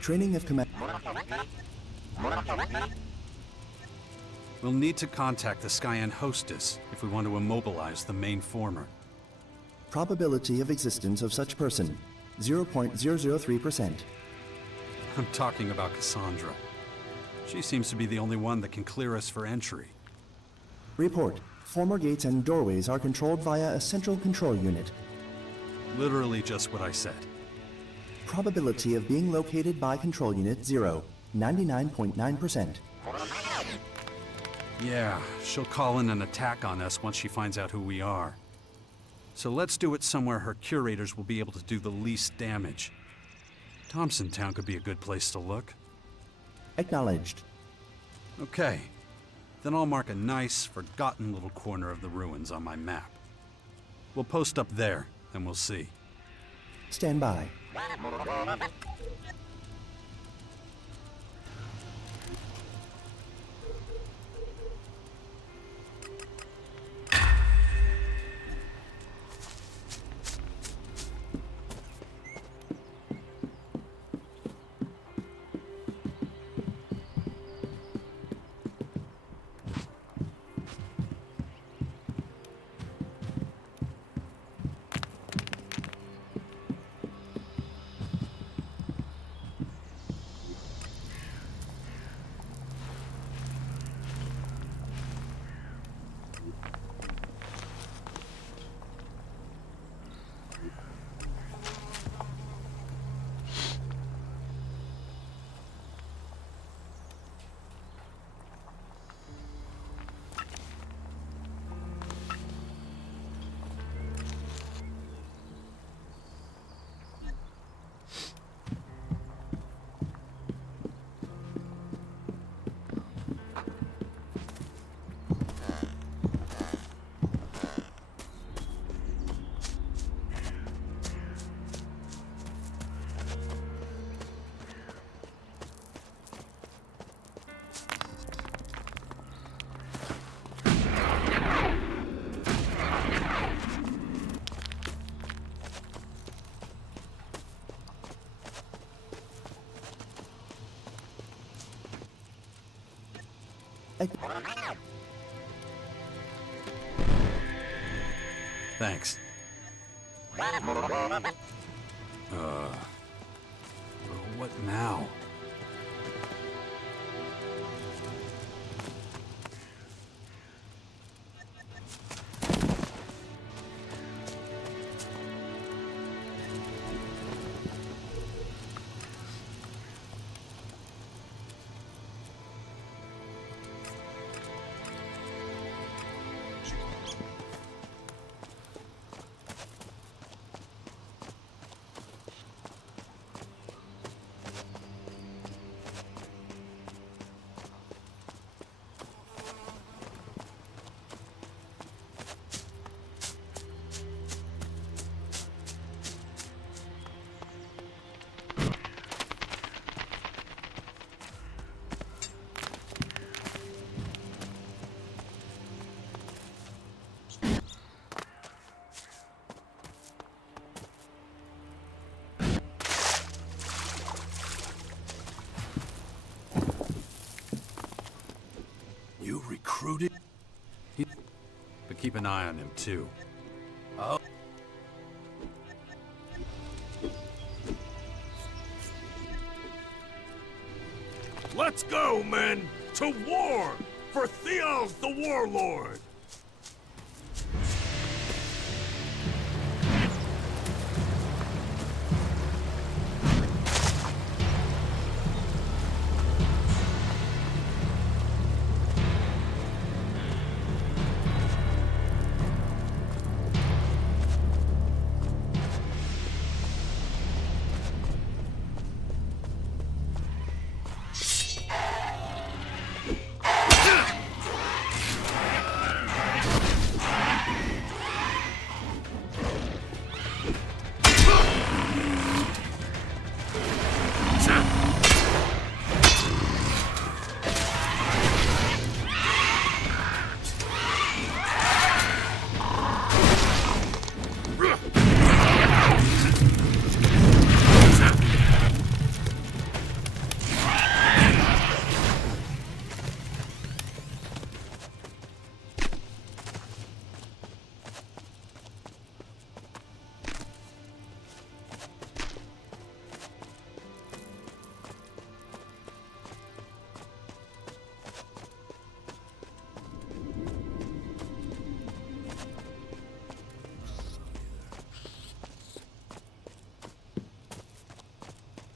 Training of command. We'll need to contact the Skyan hostess if we want to immobilize the main former. Probability of existence of such person, 0.003%. I'm talking about Cassandra. She seems to be the only one that can clear us for entry. Report. Former gates and doorways are controlled via a central control unit. Literally just what I said. Probability of being located by control unit 0, 99.9%. Yeah, she'll call in an attack on us once she finds out who we are. So let's do it somewhere her curators will be able to do the least damage. Thompson Town could be a good place to look. Acknowledged. Okay. Then I'll mark a nice, forgotten little corner of the ruins on my map. We'll post up there, and we'll see. Stand by. Thanks. What now? You recruited? But keep an eye on him, too. Oh. Let's go, men! To war! For Theos the Warlord!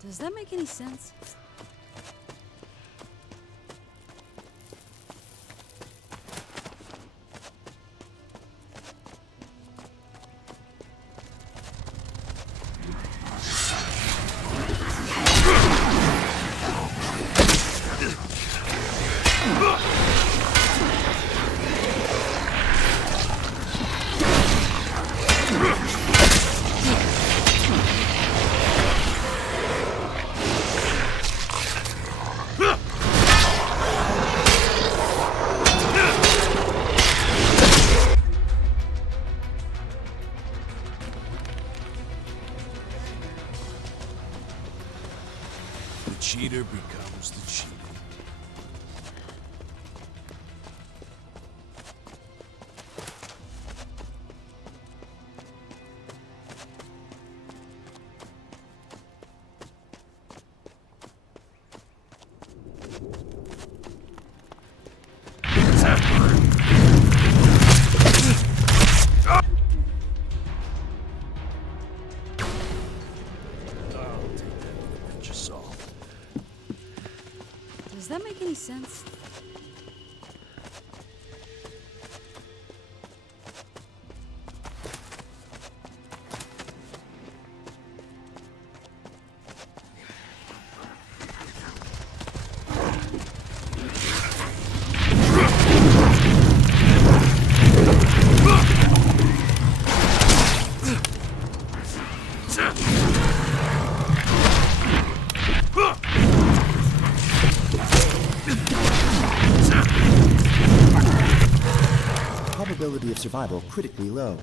Does that make any sense? The cheater becomes the cheated. I'll take that with a pinch of salt. Does that make any sense? Probability of survival critically low.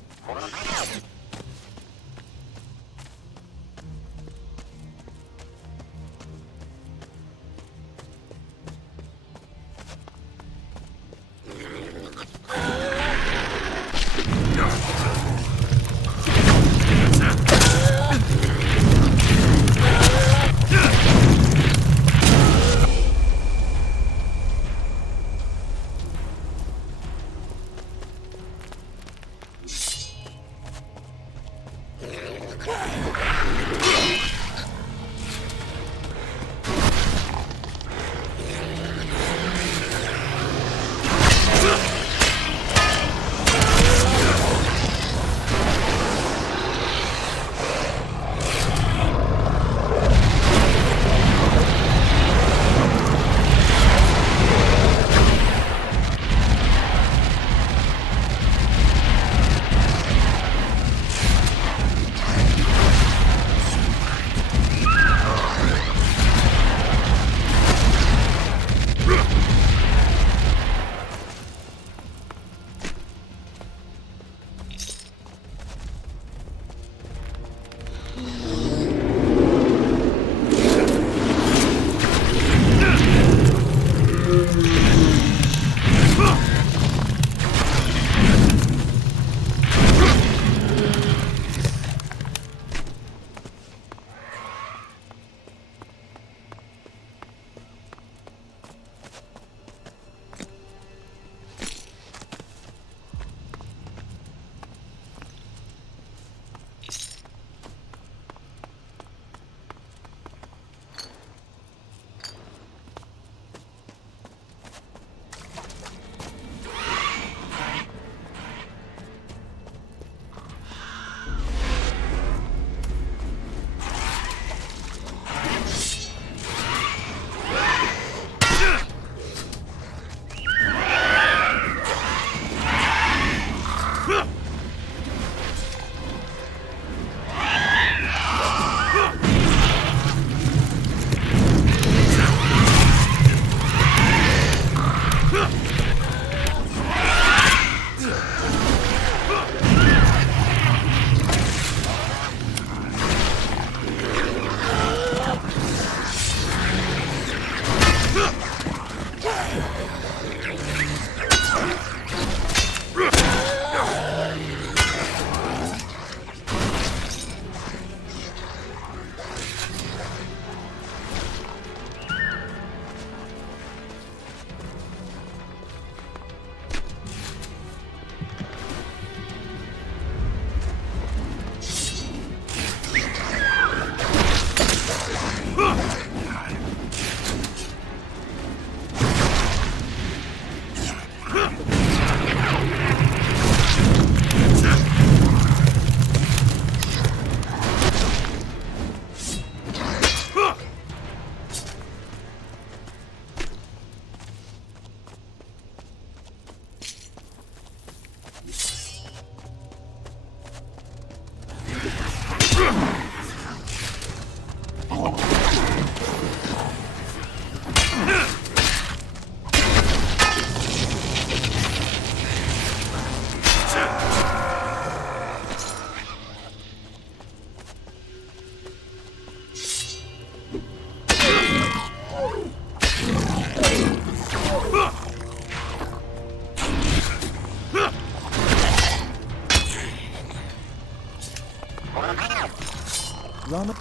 Raw, ma-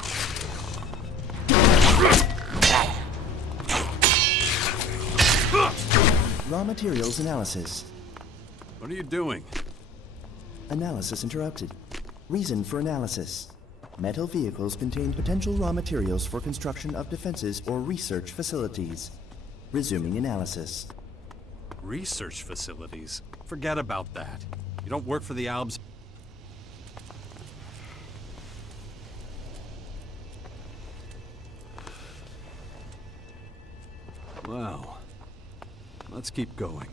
Raw materials analysis. What are you doing? Analysis interrupted. Reason for analysis. Metal vehicles contain potential raw materials for construction of defenses or research facilities. Resuming analysis. Research facilities? Forget about that. You don't work for the Albs. Well, let's keep going.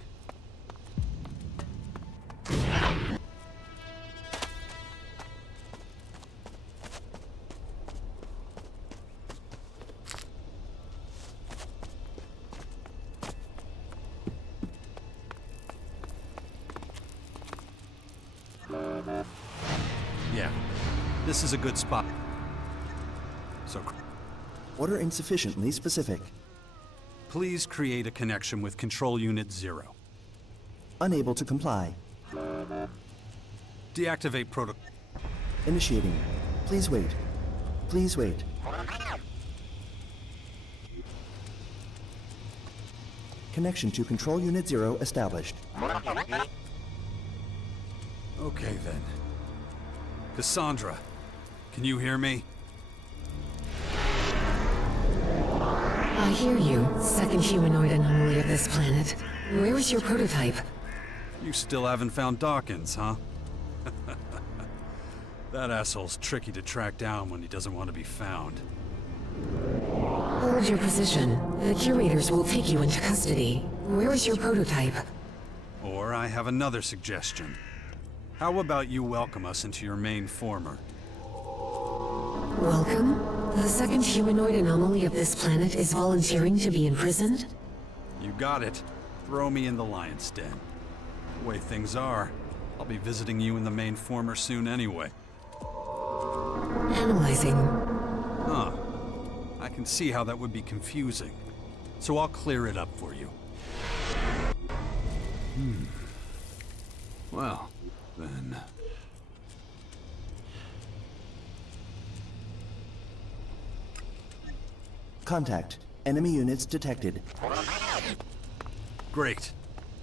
Yeah, this is a good spot. So, Order insufficiently specific. please create a connection with Control Unit 0. Unable to comply. Deactivate protocol. Initiating. Please wait. Please wait. Connection to Control Unit 0 established. Okay then. Cassandra, can you hear me? I hear you, second humanoid anomaly of this planet. Where is your prototype? You still haven't found Dawkins, huh? That asshole's tricky to track down when he doesn't want to be found. Hold your position. The curators will take you into custody. Where is your prototype? Or I have another suggestion. How about you welcome us into your main former? Welcome? The second humanoid anomaly of this planet is volunteering to be imprisoned? You got it. Throw me in the lion's den. The way things are, I'll be visiting you in the main former soon anyway. Analyzing. Huh. I can see how that would be confusing. So I'll clear it up for you. Well, then... Contact. Enemy units detected. Great.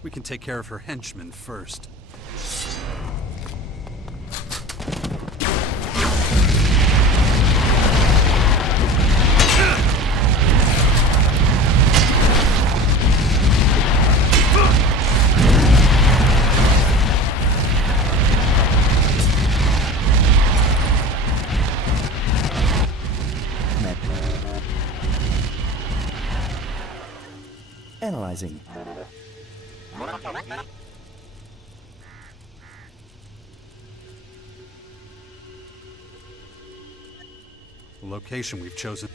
We can take care of her henchmen first. Met. Analyzing. The location we've chosen.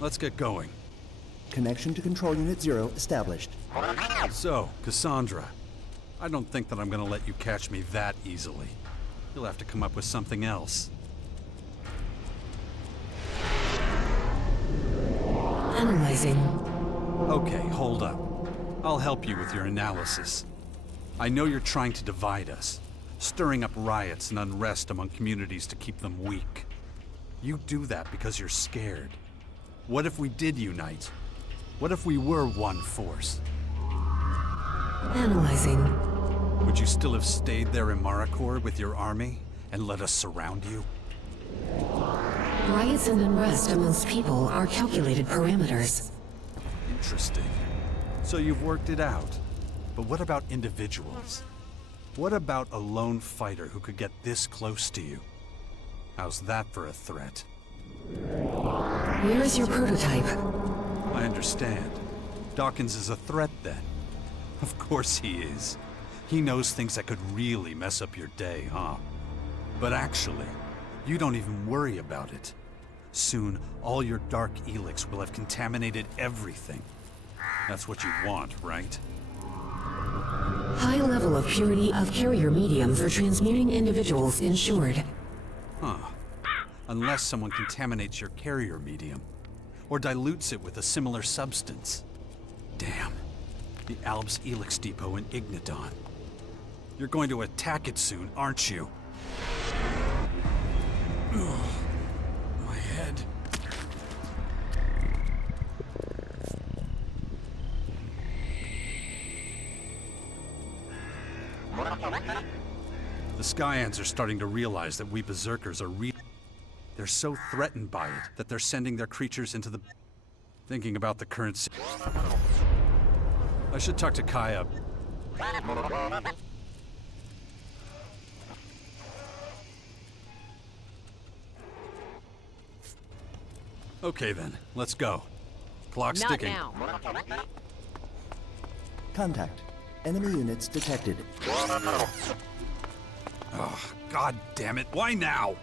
Let's get going. Connection to Control Unit 0 established. So, Cassandra, I don't think that I'm gonna let you catch me that easily. You'll have to come up with something else. Analyzing. Okay, hold up. I'll help you with your analysis. I know you're trying to divide us, stirring up riots and unrest among communities to keep them weak. You do that because you're scared. What if we did unite? What if we were one force? Analyzing. Would you still have stayed there in Maricor with your army and let us surround you? Riots and unrest amongst people are calculated parameters. Interesting. So you've worked it out. But what about individuals? What about a lone fighter who could get this close to you? How's that for a threat? Where is your prototype? I understand. Dawkins is a threat then. Of course he is. He knows things that could really mess up your day, huh? But actually, you don't even worry about it. Soon, all your dark Elex will have contaminated everything. That's what you want, right? High level of purity of carrier medium for transmuting individuals ensured. Huh. Unless someone contaminates your carrier medium, or dilutes it with a similar substance. Damn. The Alb's Elex Depot in Ignadon. You're going to attack it soon, aren't you? Ugh. My head. The Skyans are starting to realize that we Berserkers are real. They're so threatened by it that they're sending their creatures into the... Thinking about the current... I should talk to Kaya. Okay then, let's go. Clock's Not ticking. now. Contact. Enemy units detected. Oh, God damn it! Why now?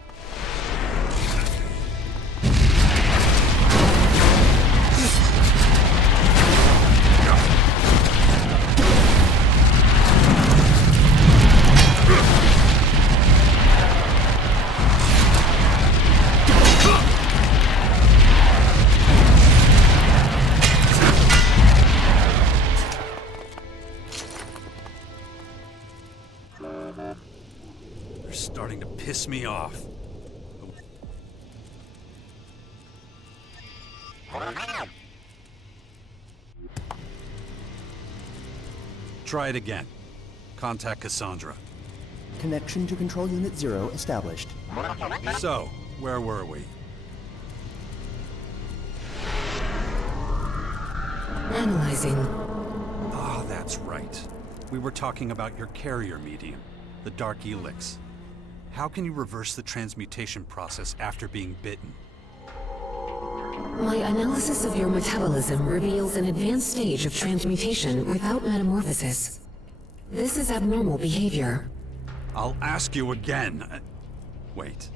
They're starting to piss me off. Try it again. Contact Cassandra. Connection to Control Unit 0 established. So, where were we? Analyzing. Ah, that's right. We were talking about your carrier medium, the Dark Elex. How can you reverse the transmutation process after being bitten? My analysis of your metabolism reveals an advanced stage of transmutation without metamorphosis. This is abnormal behavior. I'll ask you again. Wait.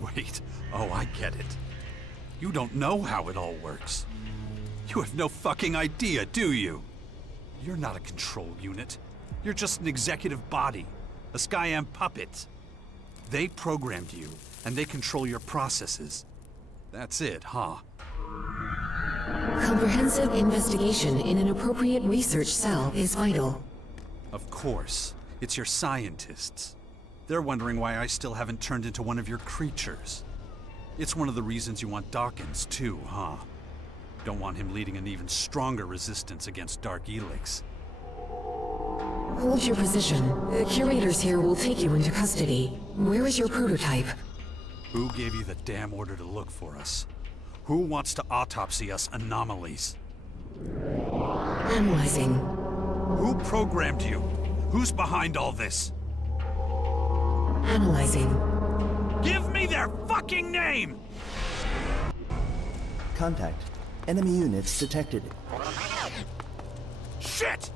Wait. Oh, I get it. You don't know how it all works. You have no fucking idea, do you? You're not a control unit. You're just an executive body. A Skyam puppet. They programmed you, and they control your processes. That's it, huh? Comprehensive investigation in an appropriate research cell is vital. Of course. It's your scientists. They're wondering why I still haven't turned into one of your creatures. It's one of the reasons you want Dawkins, too, huh? Don't want him leading an even stronger resistance against Dark Elex. Hold your position. The curators here will take you into custody. Where is your prototype? Who gave you the damn order to look for us? Who wants to autopsy us anomalies? Analyzing. Who programmed you? Who's behind all this? Analyzing. Give me their fucking name! Contact. Enemy units detected. Shit!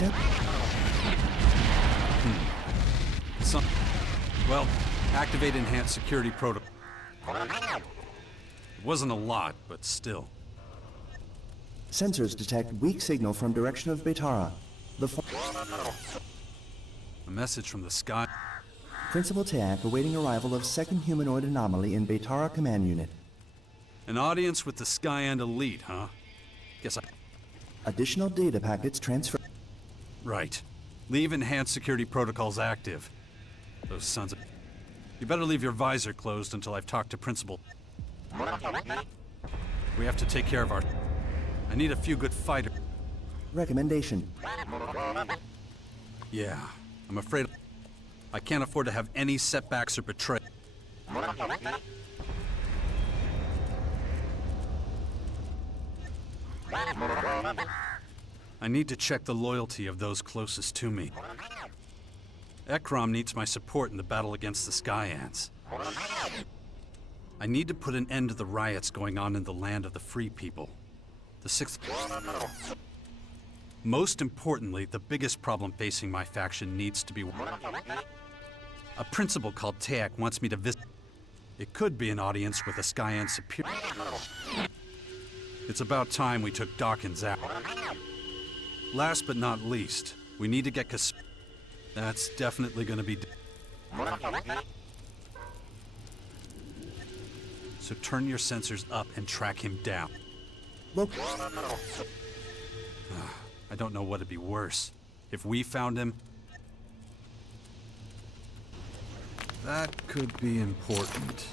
Set. Well, activate enhanced security protocol. It wasn't a lot, but still. Sensors detect weak signal from direction of Betara. A message from the sky. Principal Teak awaiting arrival of second humanoid anomaly in Betara Command Unit. An audience with the Skyand Elite, huh? Guess I... Additional data packets transferred. Right. Leave enhanced security protocols active. Those sons of... You better leave your visor closed until I've talked to Principal. We have to take care of our... I need a few good fighters. Recommendation. Yeah, I'm afraid I can't afford to have any setbacks or betrayal. I need to check the loyalty of those closest to me. Ekrom needs my support in the battle against the Sky Ants. I need to put an end to the riots going on in the land of the free people. The sixth... Most importantly, the biggest problem facing my faction needs to be... A principal called Teak wants me to visit... It could be an audience with a Sky Ant superior. It's about time we took Dawkins out. Last but not least, we need to get That's definitely gonna be... So turn your sensors up and track him down. Look, I don't know what'd be worse. If we found him... That could be important.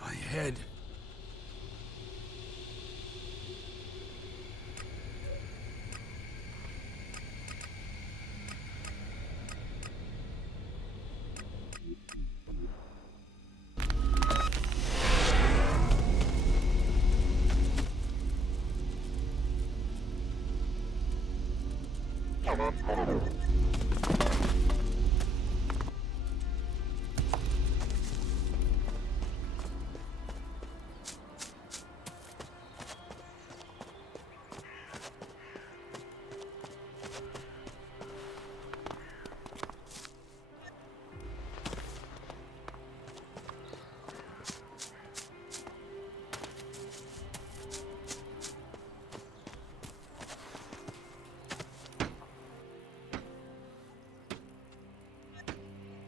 My head.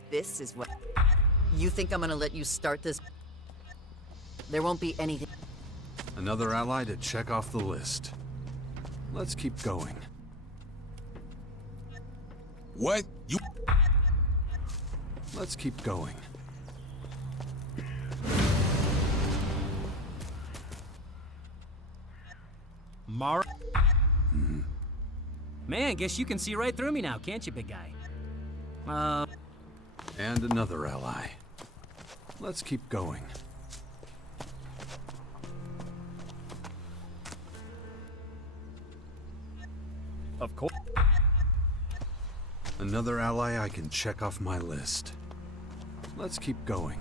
This is what... You think I'm gonna let you start this? There won't be anything... Another ally to check off the list. Let's keep going. What? You... Let's keep going. Mara? Man, guess you can see right through me now, can't you, big guy? And another ally. Let's keep going. Of course. Another ally I can check off my list. Let's keep going.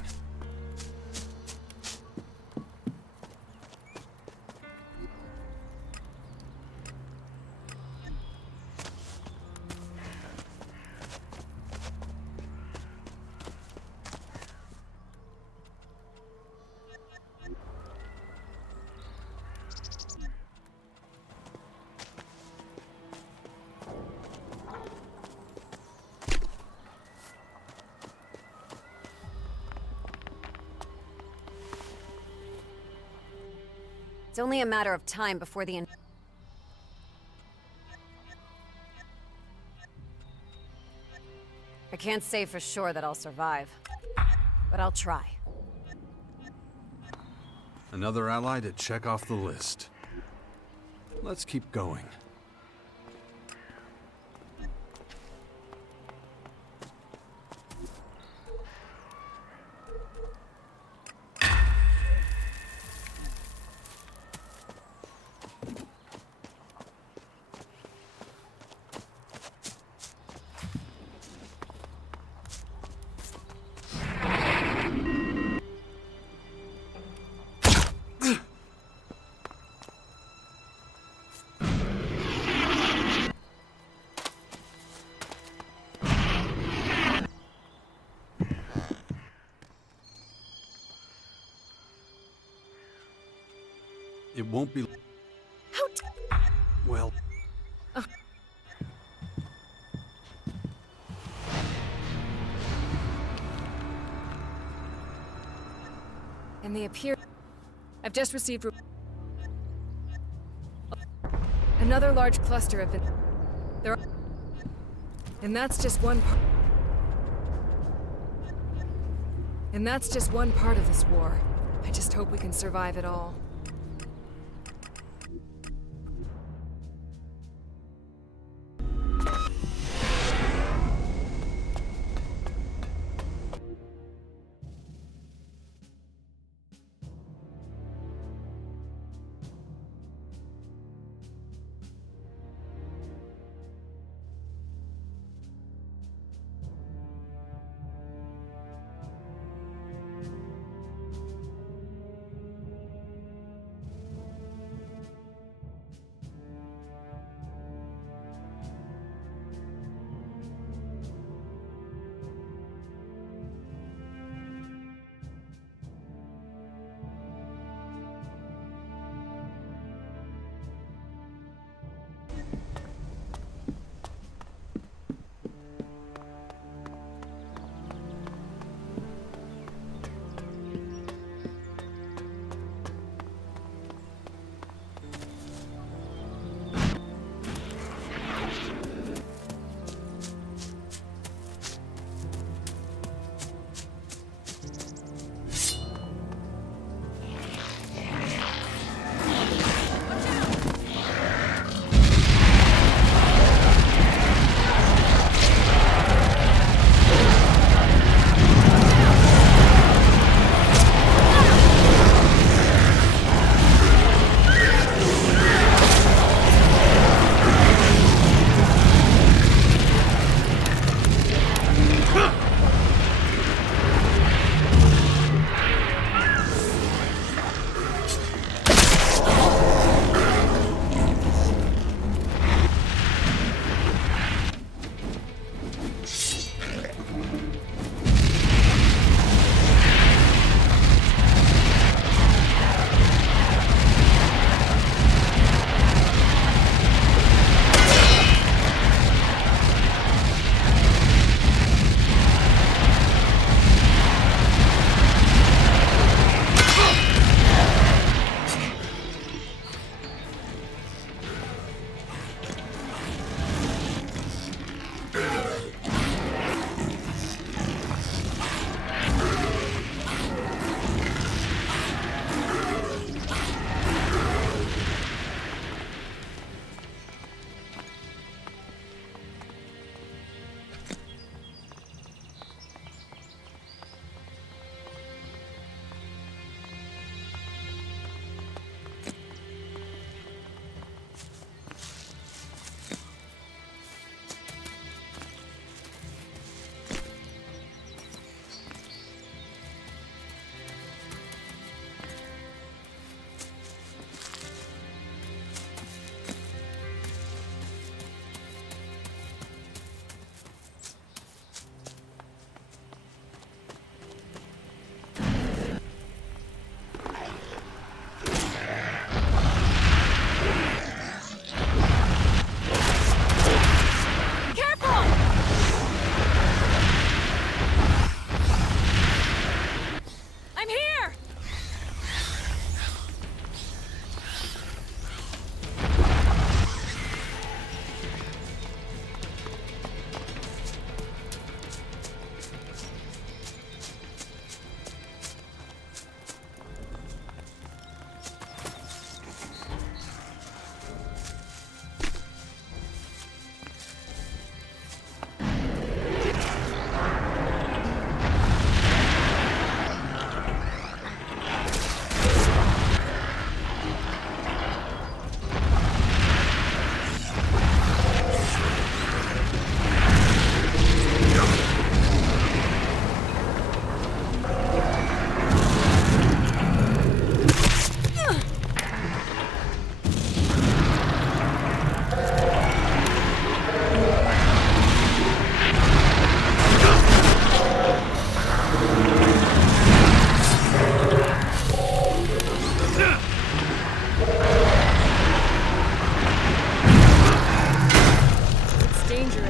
It's only a matter of time before the... I can't say for sure that I'll survive, but I'll try. Another ally to check off the list. Let's keep going. It won't be... How Well, And they appear... I've just received... Another large cluster have been... There are... And that's just one part... And that's just one part of this war. I just hope we can survive it all.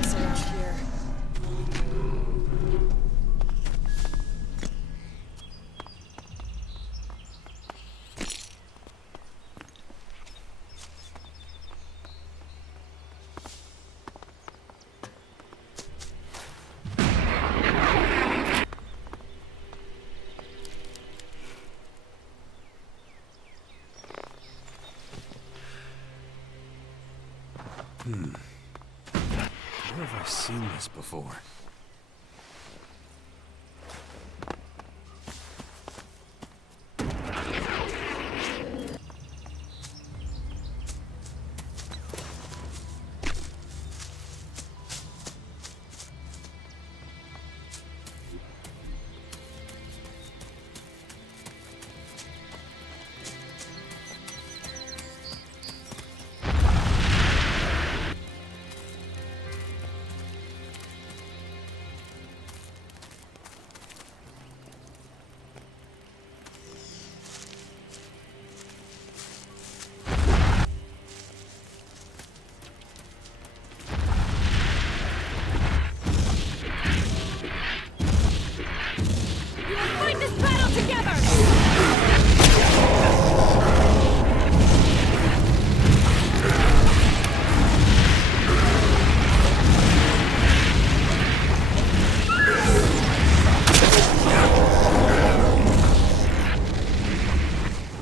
mess around here. Where have I seen this before? Fight this battle together!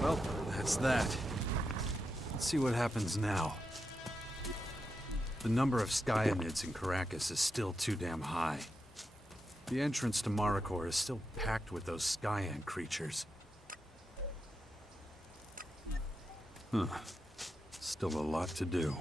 Well, that's that. Let's see what happens now. The number of Skyanids in Caracas is still too damn high. The entrance to Maricor is still packed with those Skyan creatures. Huh. Still a lot to do.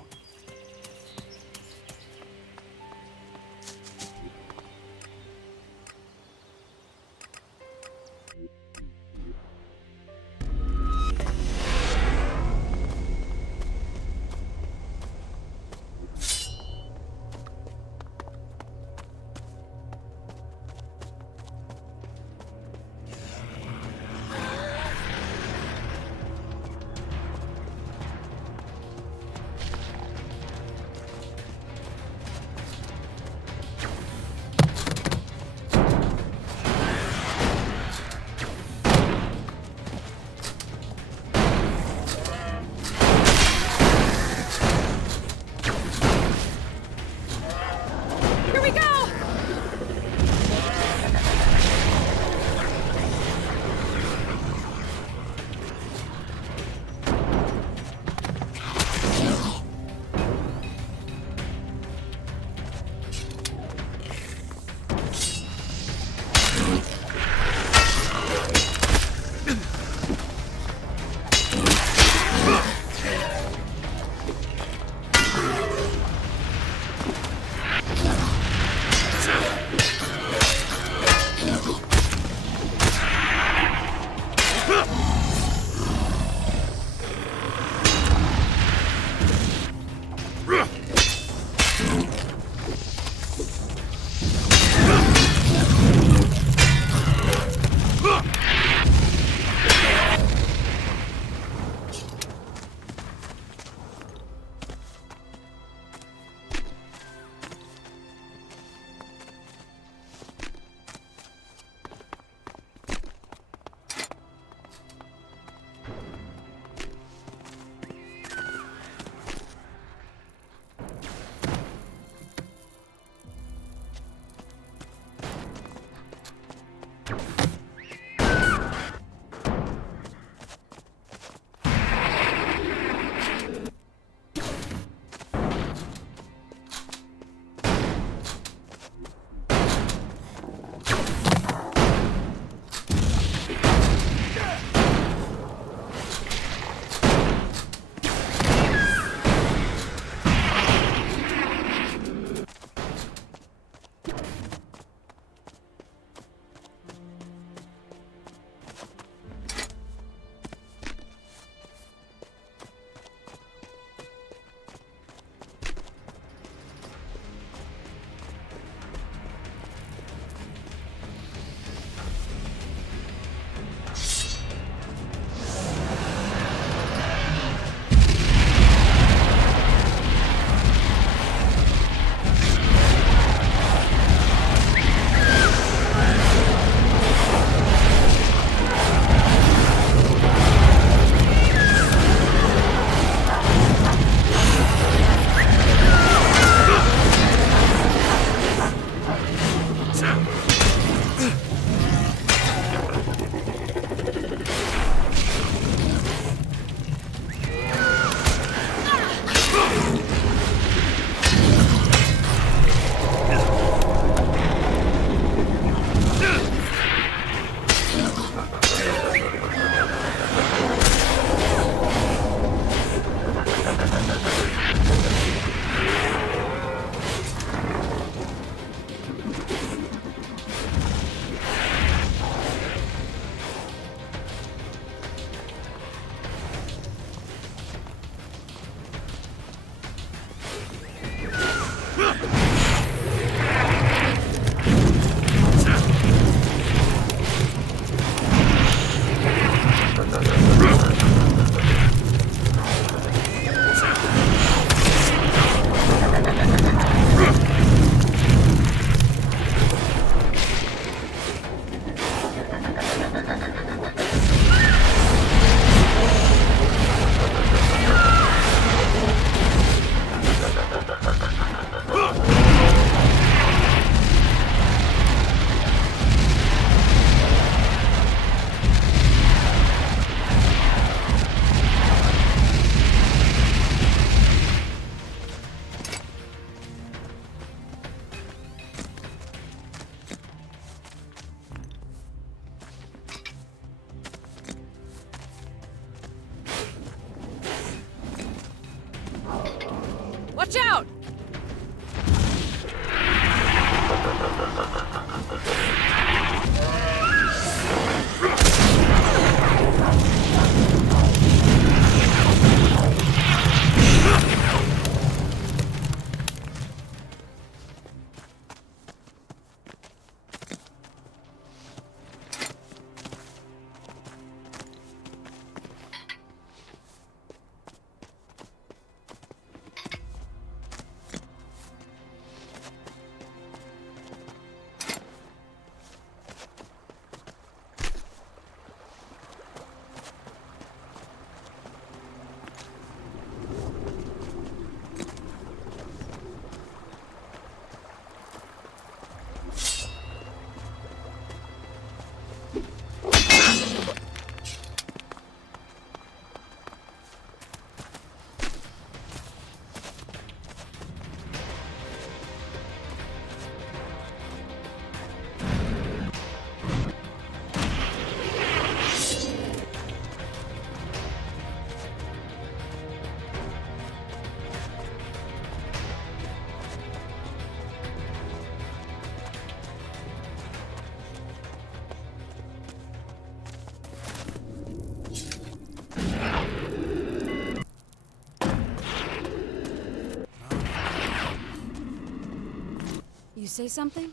say something?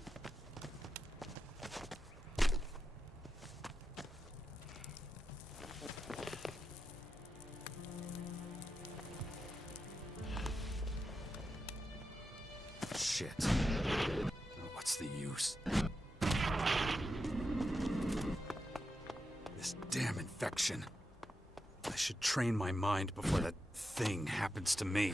Shit. What's the use? This damn infection. I should train my mind before that thing happens to me.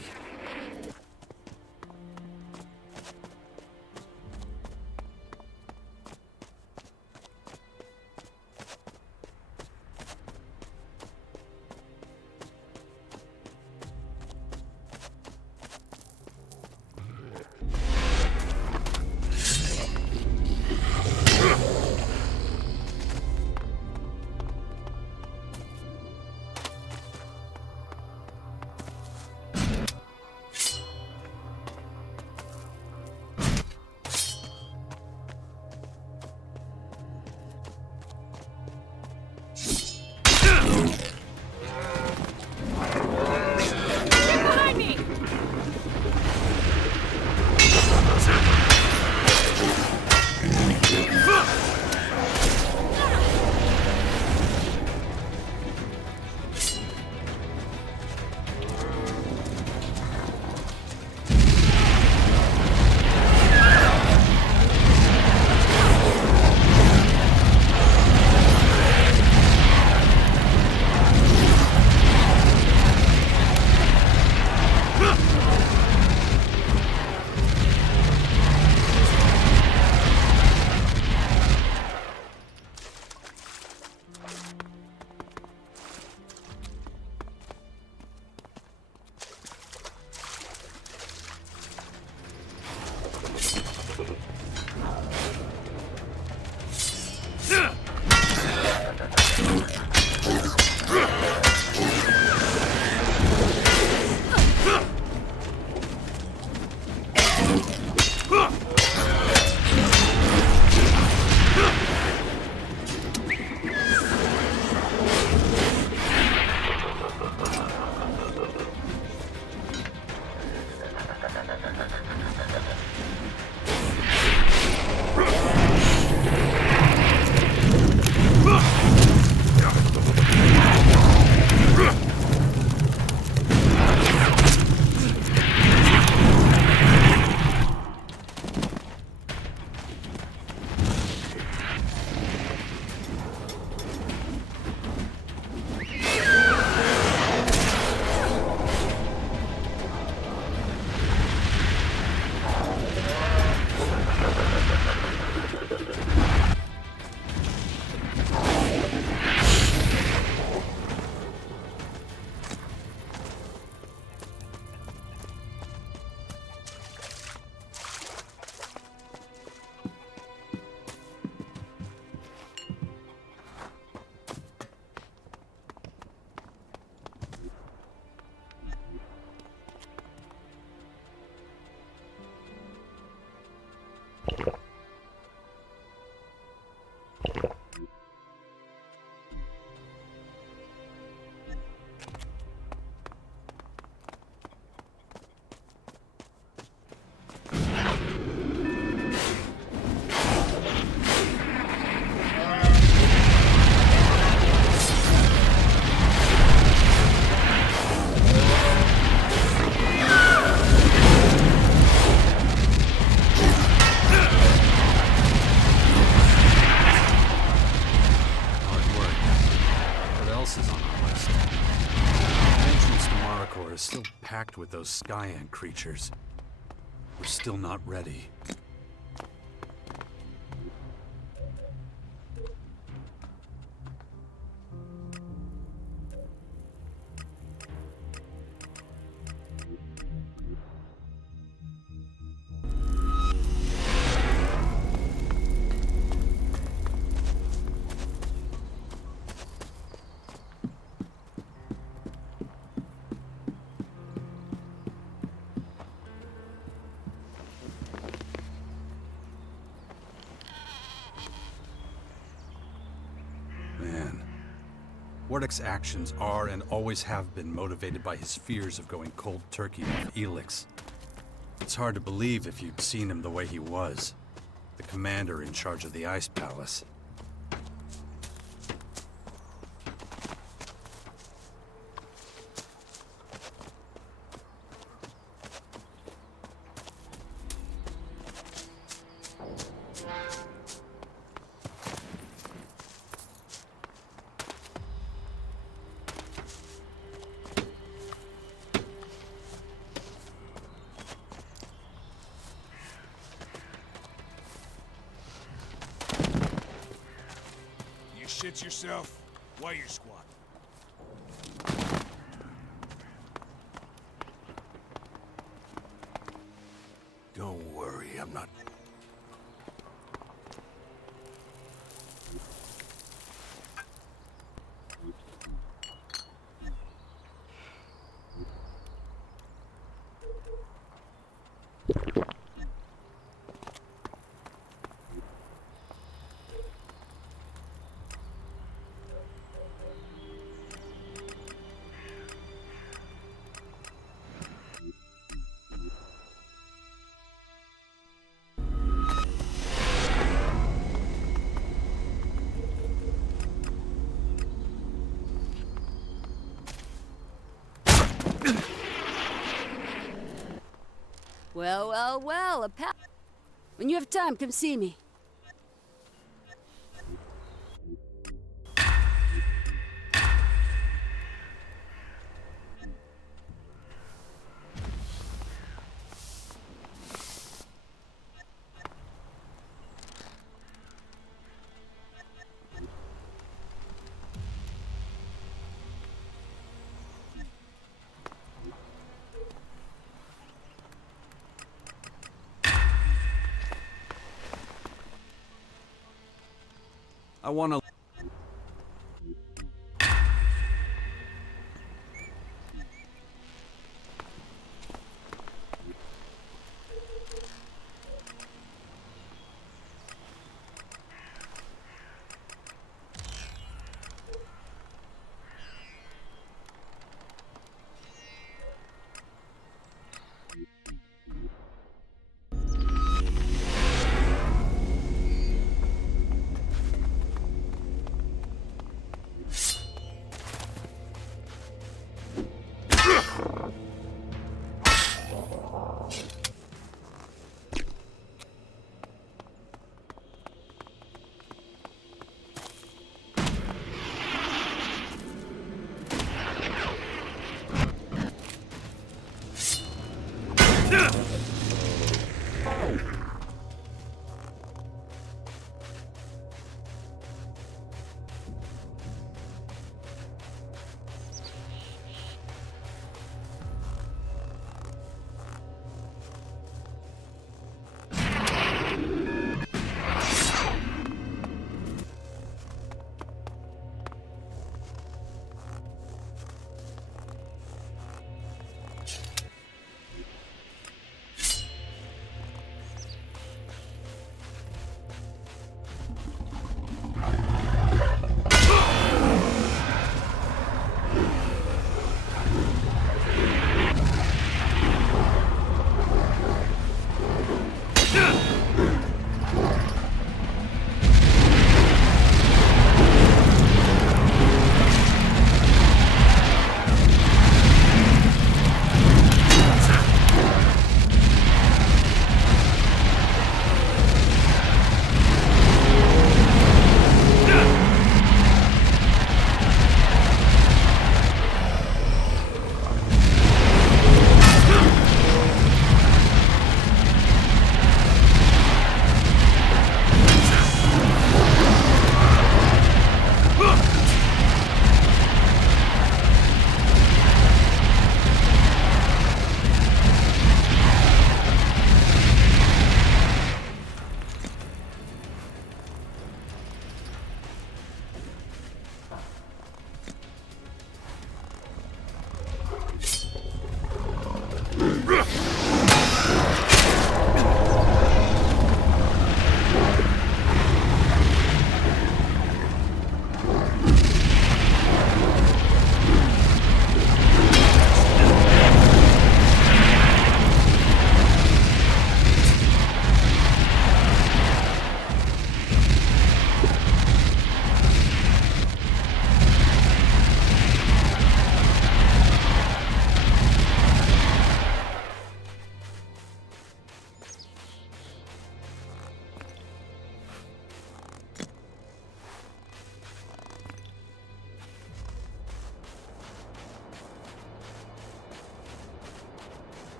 is still packed with those sky ant creatures. We're still not ready. Wardek's actions are and always have been motivated by his fears of going cold turkey with Elex. It's It's hard to believe if you'd seen him the way he was. The commander in charge of the Ice Palace. You shit yourself? Why you squat? Don't worry, I'm not... Well, well, well, a pal. When you have time, come see me. I want to...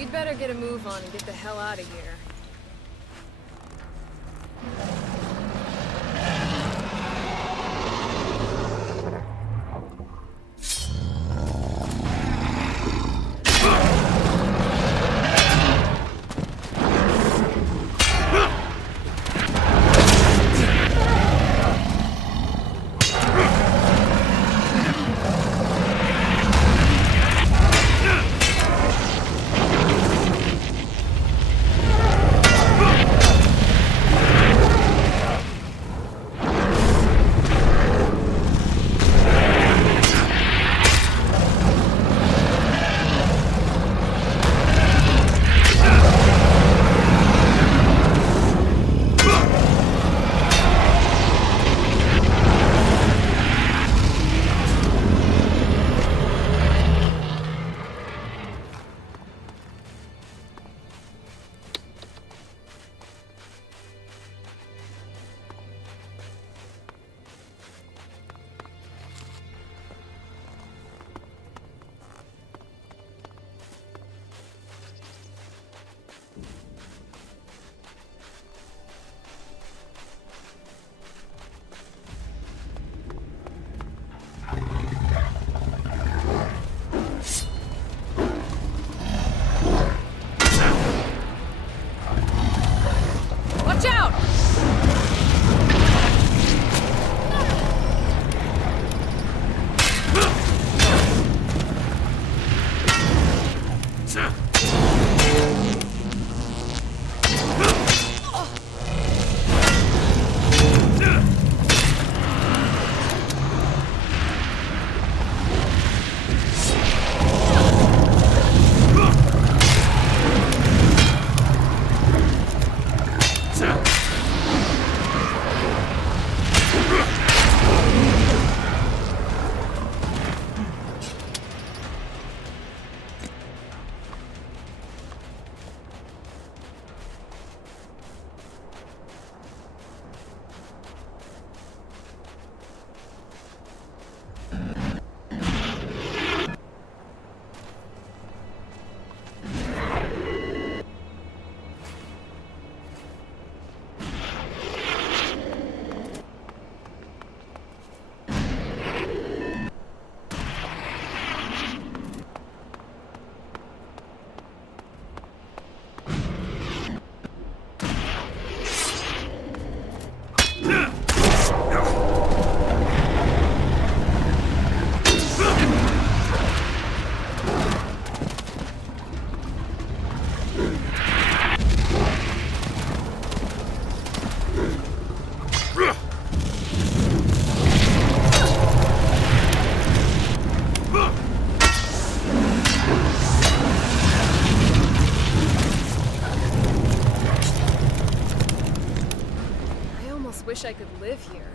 We'd better get a move on and get the hell out of here. Watch out! wish I could live here.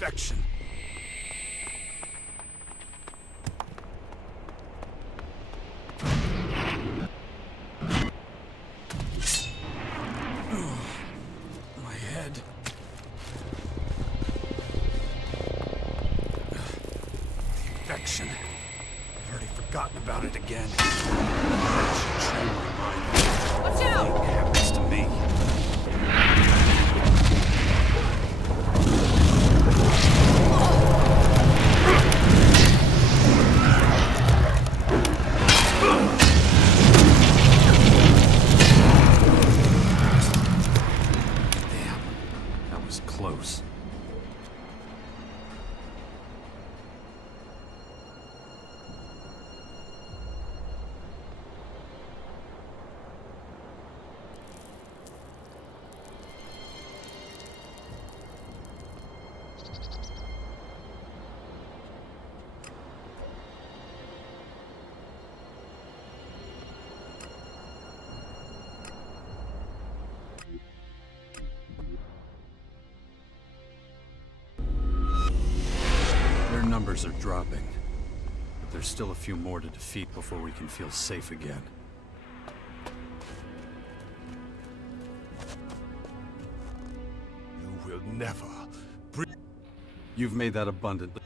Infection. My head. Infection. I've already forgotten about it again. I should train my mind. Watch out! What happens to me? Damn, that was close. Their numbers are dropping, but there's still a few more to defeat before we can feel safe again. You will never bring... You've made that abundant.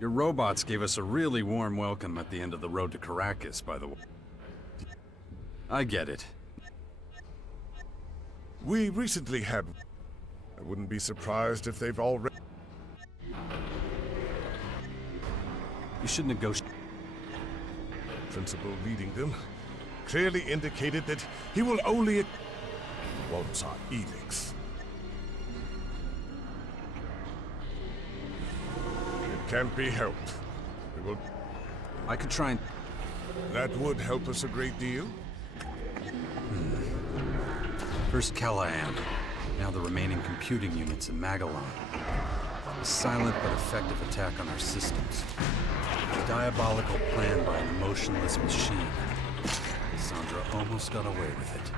Your robots gave us a really warm welcome at the end of the road to Caracas, by the way. I get it. We recently had... I wouldn't be surprised if they've already... You should negotiate. Principal leading them clearly indicated that he will only... wants our Elex. It can't be helped. We will... I could try and... That would help us a great deal. First Callahan, now the remaining computing units in Magellan. A silent but effective attack on our systems. A diabolical plan by an emotionless machine. Sandra almost got away with it.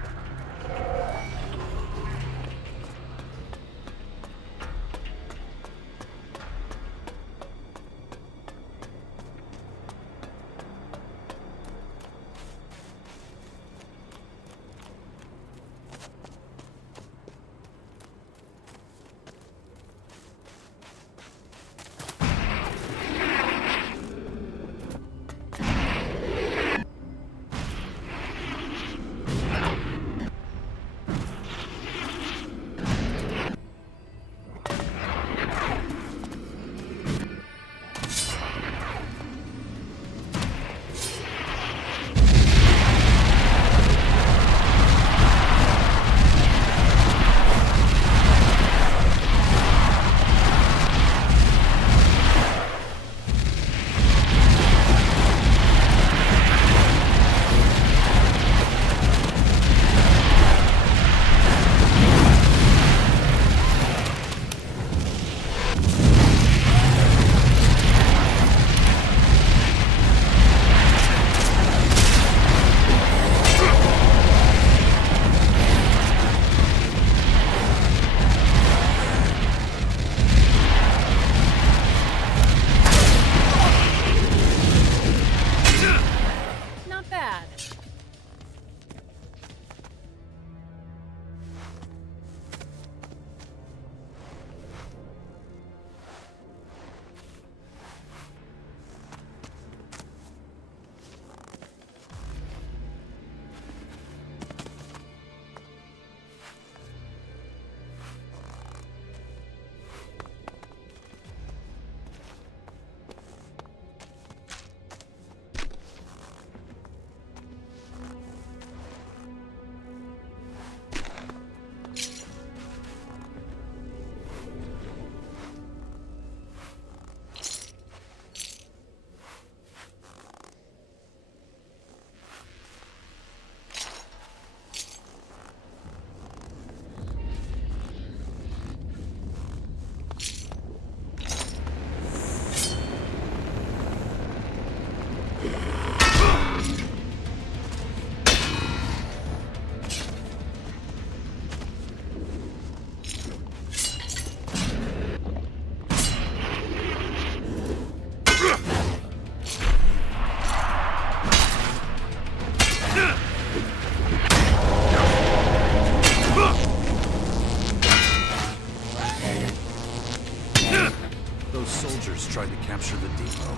soldiers tried to capture the depot.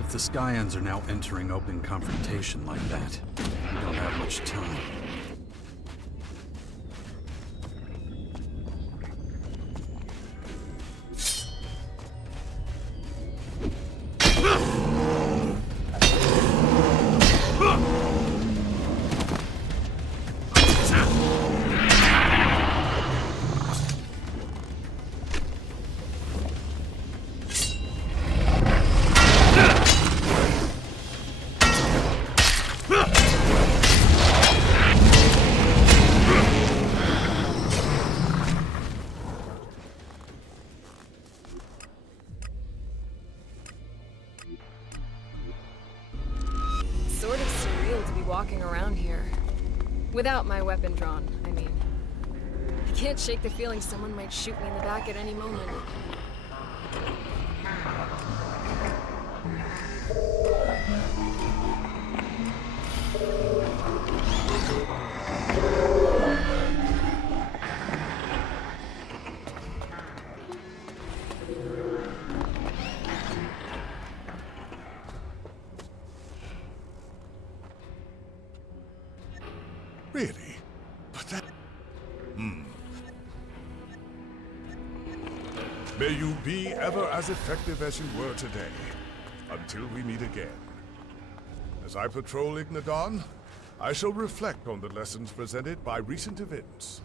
If the Skyans are now entering open confrontation like that, we don't have much time. Sort of surreal to be walking around here. Without my weapon drawn, I mean. I can't shake the feeling someone might shoot me in the back at any moment. Really? But that... May you be ever as effective as you were today, until we meet again. As I patrol Ignadon, I shall reflect on the lessons presented by recent events.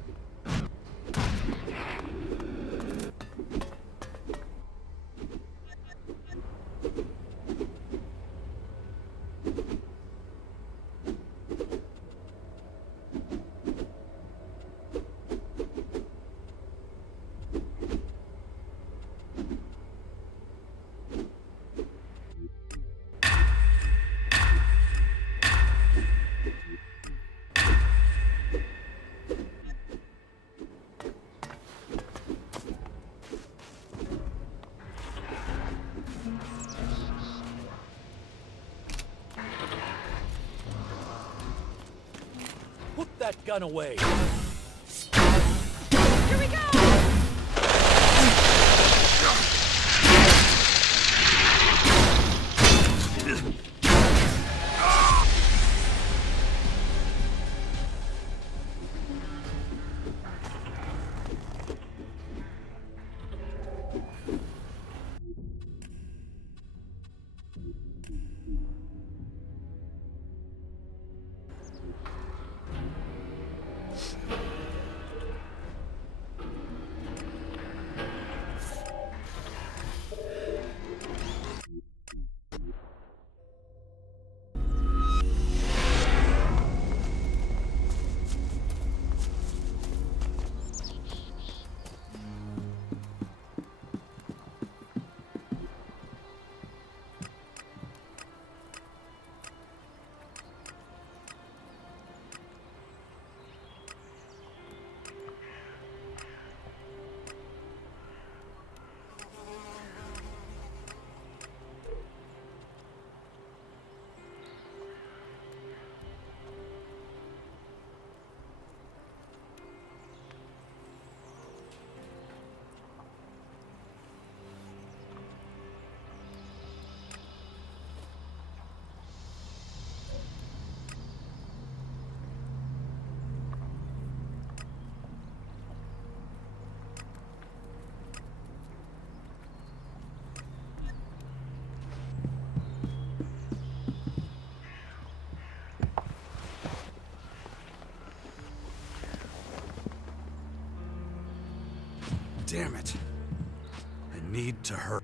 Put that gun away. Here we go! Damn it. I need to hurry.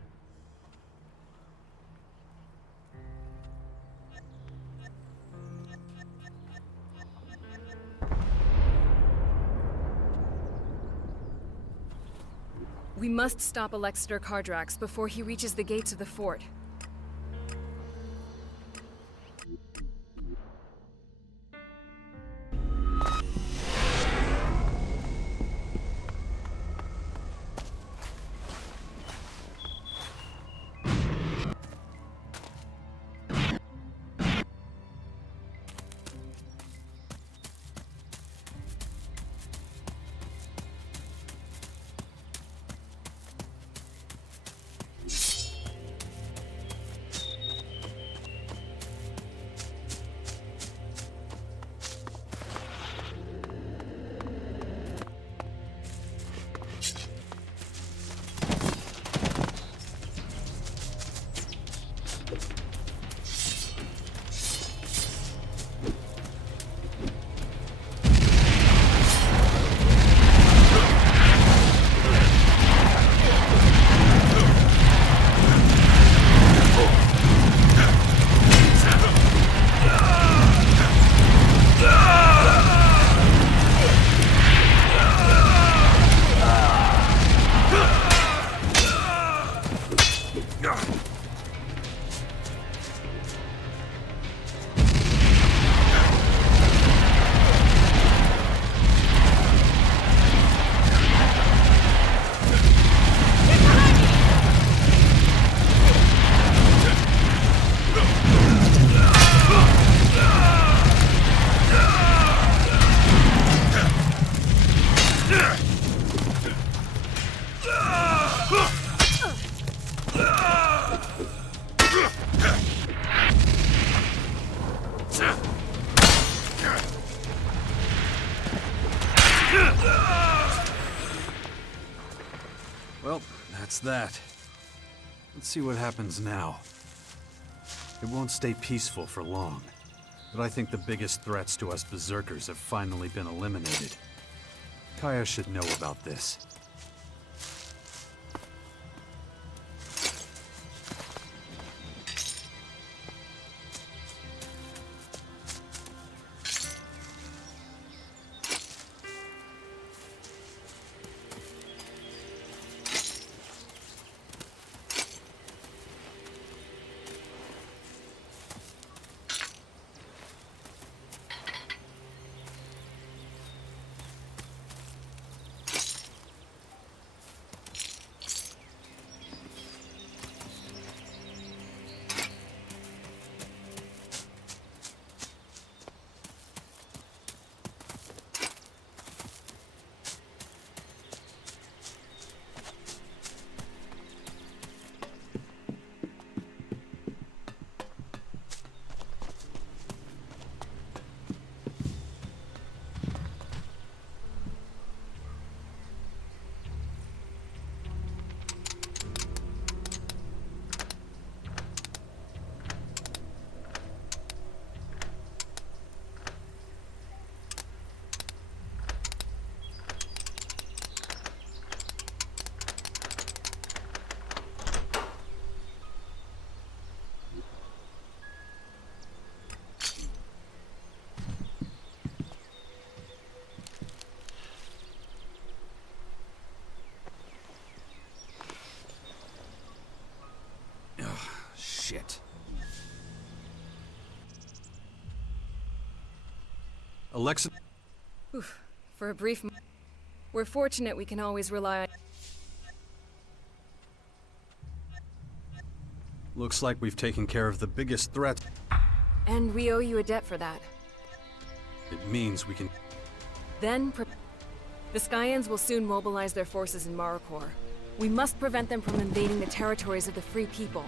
We must stop Elex Ii before he reaches the gates of the fort. Well, that's that. Let's see what happens now. It won't stay peaceful for long, but I think the biggest threats to us berserkers have finally been eliminated. Kaya should know about this. Shit. Alexa... Oof. For a brief moment. We're fortunate we can always rely on... Looks like we've taken care of the biggest threat. And we owe you a debt for that. It means we can... Then, the Skyans will soon mobilize their forces in Marikor. We must prevent them from invading the territories of the Free People.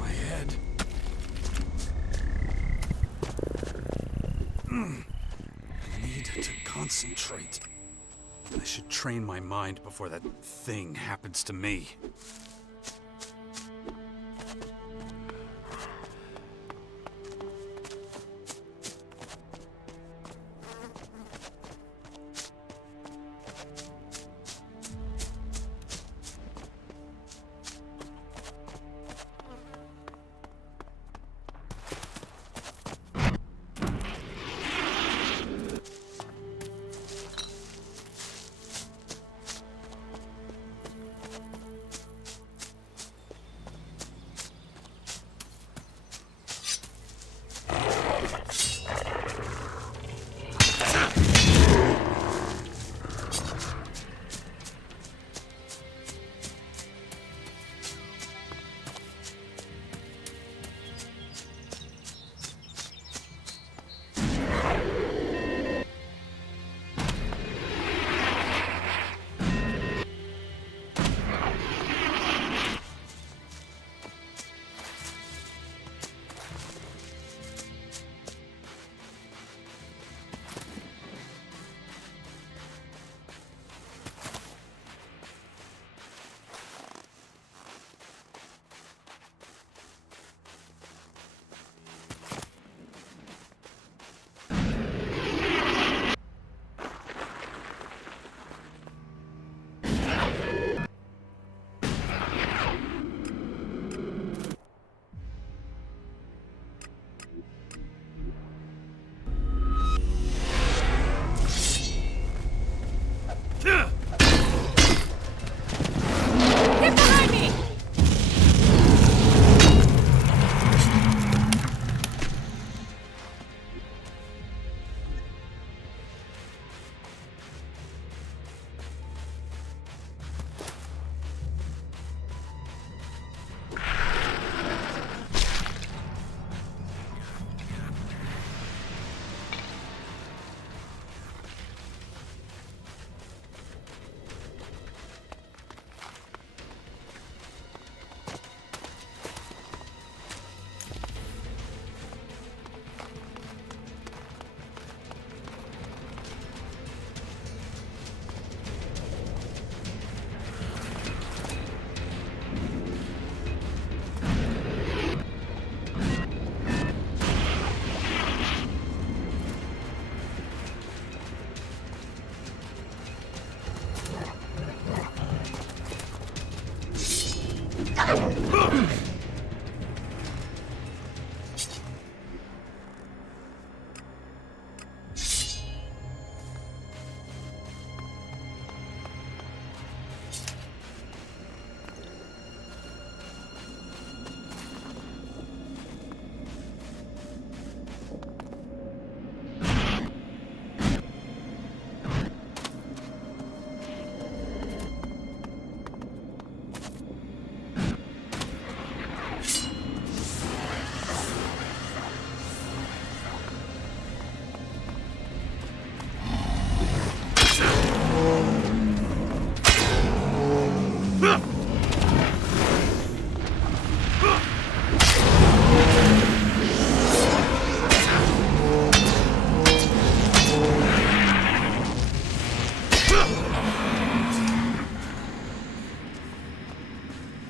My head. I need to concentrate. I should train my mind before that thing happens to me.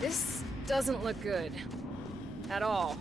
This doesn't look good. At all.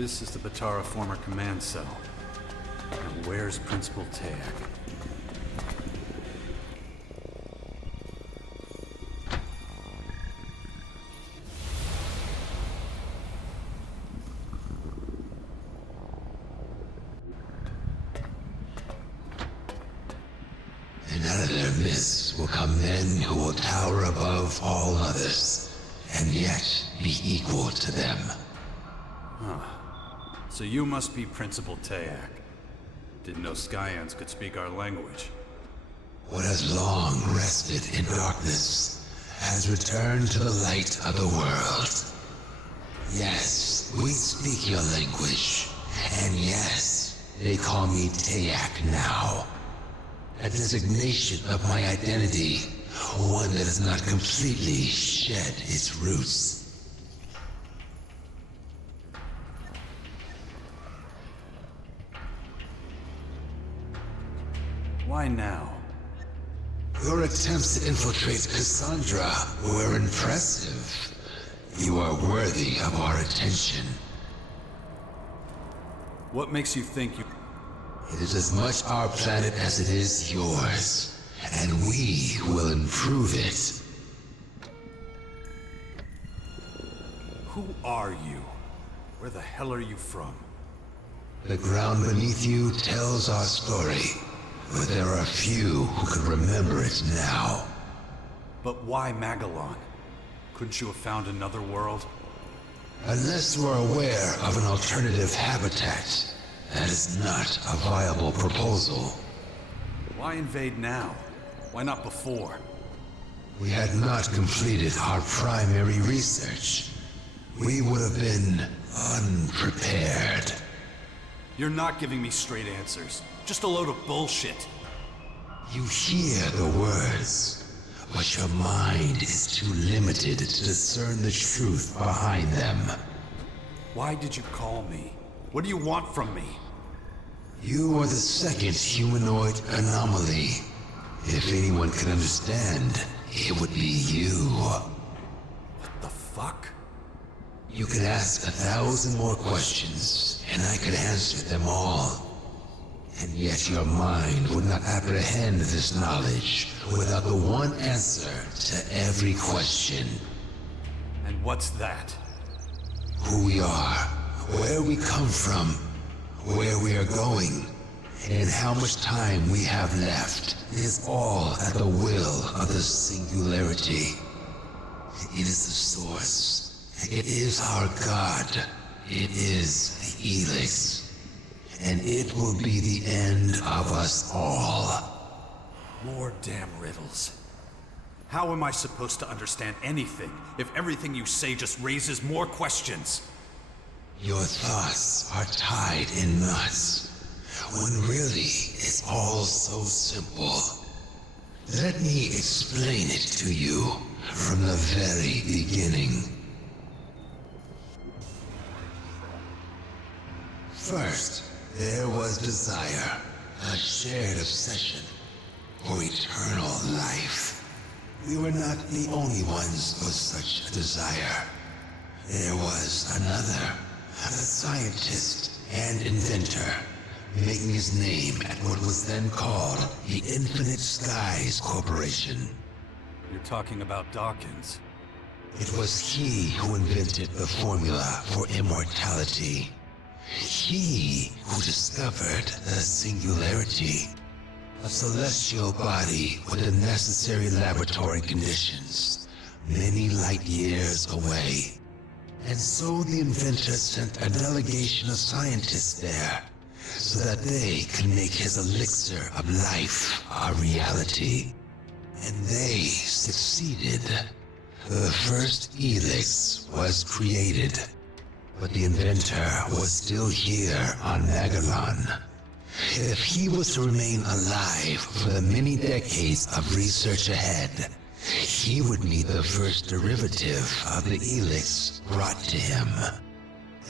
This is the Batara former command cell. And where's Principal Tayak? And out of their midst will come men who will tower above all others, and yet be equal to them. So you must be Principal Tayak. Didn't know Skyans could speak our language. What has long rested in darkness has returned to the light of the world. Yes, we speak your language. And yes, they call me Tayak now. A designation of my identity, one that has not completely shed its roots. Why now? Your attempts to infiltrate Cassandra were impressive. You are worthy of our attention. What makes you think you... It is as much our planet as it is yours, and we will improve it. Who are you? Where the hell are you from? The ground beneath you tells our story, but there are few who could remember it now. But why Magellan? Couldn't you have found another world? Unless you are aware of an alternative habitat, that is not a viable proposal. Why invade now? Why not before? We had not completed our primary research. We would have been unprepared. You're not giving me straight answers. Just a load of bullshit. You hear the words, but your mind is too limited to discern the truth behind them. Why did you call me? What do you want from me? You are the second humanoid anomaly. If anyone can understand, it would be you. What the fuck? You could ask 1,000 more questions, and I could answer them all. And yet your mind would not apprehend this knowledge without the one answer to every question. And what's that? Who we are, where we come from, where we are going, and how much time we have left is all at the will of the singularity. It is the source. It is our God. It is the Elex. And it will be the end of us all. More damn riddles. How am I supposed to understand anything if everything you say just raises more questions? Your thoughts are tied in knots, when really it's all so simple. Let me explain it to you from the very beginning. First, there was desire, a shared obsession for eternal life. We were not the only ones with such a desire. There was another, a scientist and inventor, making his name at what was then called the Infinite Skies Corporation. You're talking about Dawkins. It was he who invented the formula for immortality. He who discovered the singularity, a celestial body with the necessary laboratory conditions, many light years away. And so the inventor sent a delegation of scientists there, so that they could make his elixir of life a reality. And they succeeded. The first Elex was created. But the inventor was still here on Magellan. If he was to remain alive for the many decades of research ahead, he would need the first derivative of the Elex brought to him.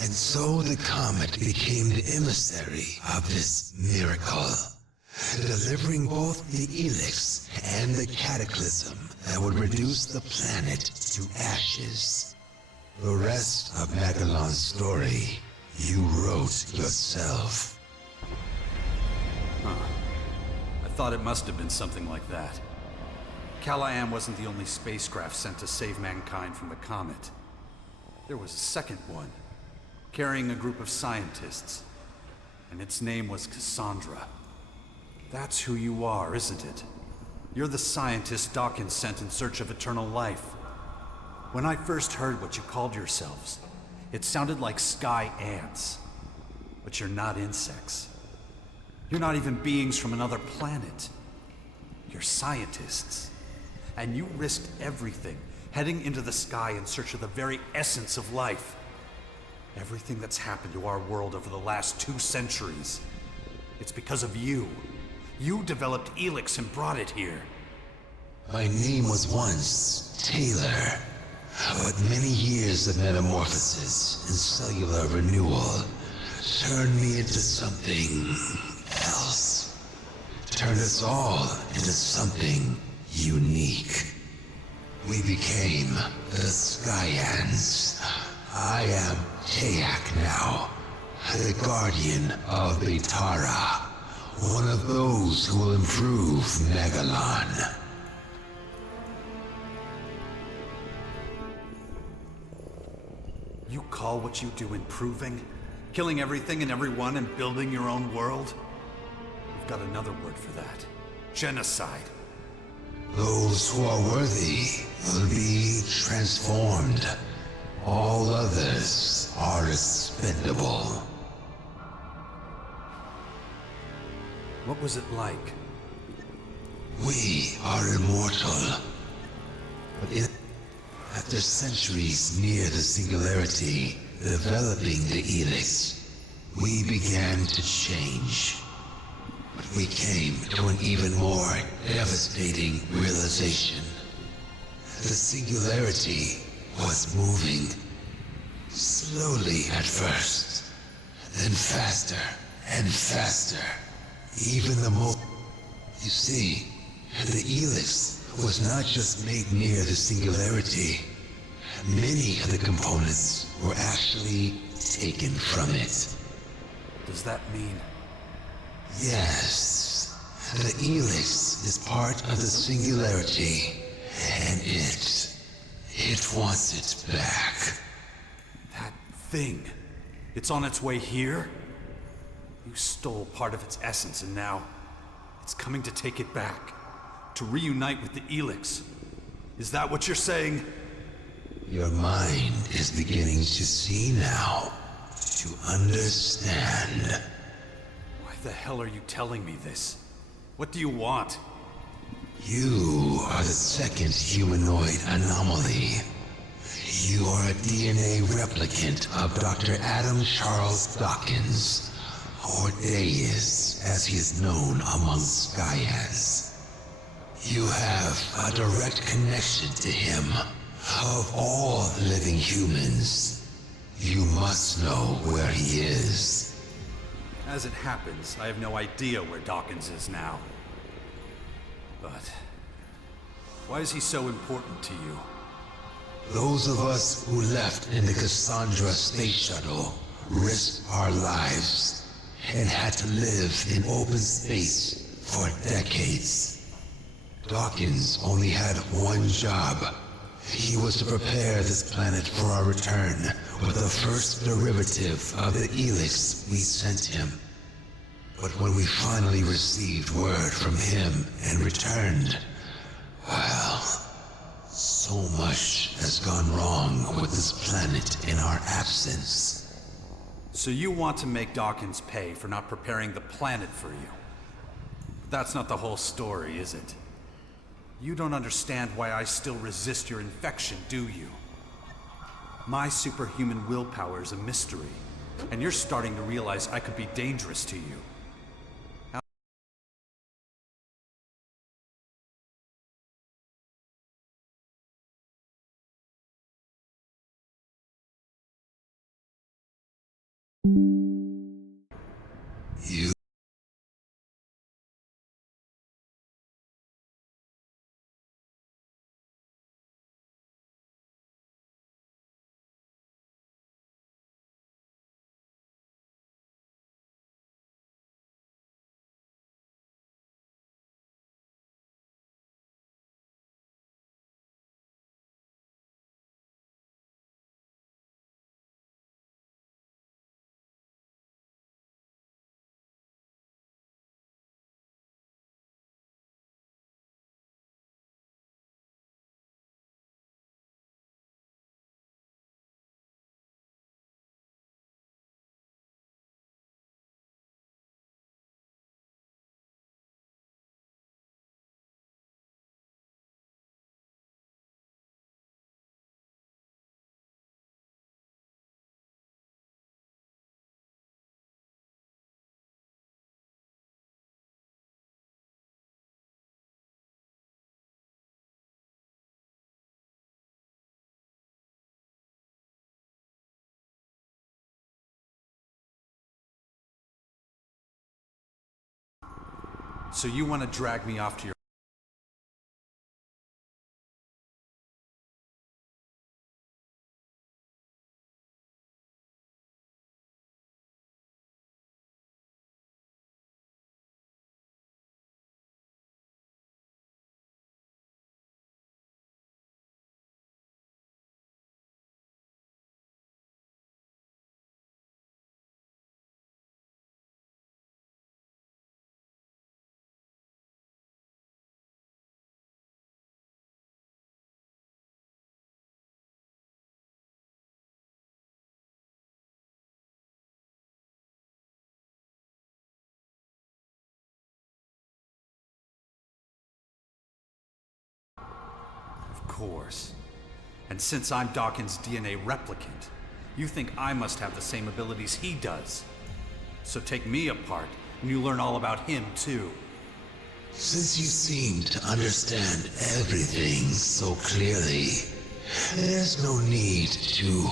And so the comet became the emissary of this miracle, delivering both the Elex and the cataclysm that would reduce the planet to ashes. The rest of Magellan's story You wrote yourself. I thought it must have been something like that. Callahan wasn't the only spacecraft sent to save mankind from the comet. There was a second one, carrying a group of scientists, and its name was Cassandra. That's who you are, isn't it? You're the scientist Dawkins sent in search of eternal life. When I first heard what you called yourselves, it sounded like sky ants. But you're not insects. You're not even beings from another planet. You're scientists. And you risked everything, heading into the sky in search of the very essence of life. Everything that's happened to our world over the last 2 centuries. It's because of you. You developed Elex and brought it here. My name was once Taylor, but many years of metamorphosis and cellular renewal turned me into something else. Turned us all into something unique. We became the Skyans. I am Tayak now, the guardian of Betara, one of those who will improve Megalon. You call what you do improving? Killing everything and everyone and building your own world? We've got another word for that. Genocide. Those who are worthy will be transformed. All others are expendable. What was it like? We are immortal. But after centuries near the singularity, developing the Elex, we began to change. But we came to an even more devastating realization. The singularity was moving. Slowly at first, then faster and faster. Even the most... You see, the Elex was not just made near the singularity. Many of the components were actually taken from it. Does that mean? Yes. The Elex is part of the singularity, and it wants it back. That thing. It's on its way here? You stole part of its essence and now it's coming to take it back. To reunite with the Elex. Is that what you're saying? Your mind is beginning to see now. To understand. Why the hell are you telling me this? What do you want? You are the second humanoid anomaly. You are a DNA replicant of Dr. Adam Charles Dawkins, or Deus, as he is known among Skyans. You have a direct connection to him. Of all living humans, you must know where he is. As it happens, I have no idea where Dawkins is now. But why is he so important to you? Those of us who left in the Cassandra space shuttle risked our lives and had to live in open space for decades. Dawkins only had one job. He was to prepare this planet for our return with the first derivative of the Elex we sent him. But when we finally received word from him and returned, well, so much has gone wrong with this planet in our absence. So you want to make Dawkins pay for not preparing the planet for you? But that's not the whole story, is it? You don't understand why I still resist your infection, do you? My superhuman willpower is a mystery, and you're starting to realize I could be dangerous to you. You So you want to drag me off to your... Of course. And since I'm Dawkins' DNA replicant, you think I must have the same abilities he does. So take me apart, and you learn all about him, too. Since you seem to understand everything so clearly, there's no need to...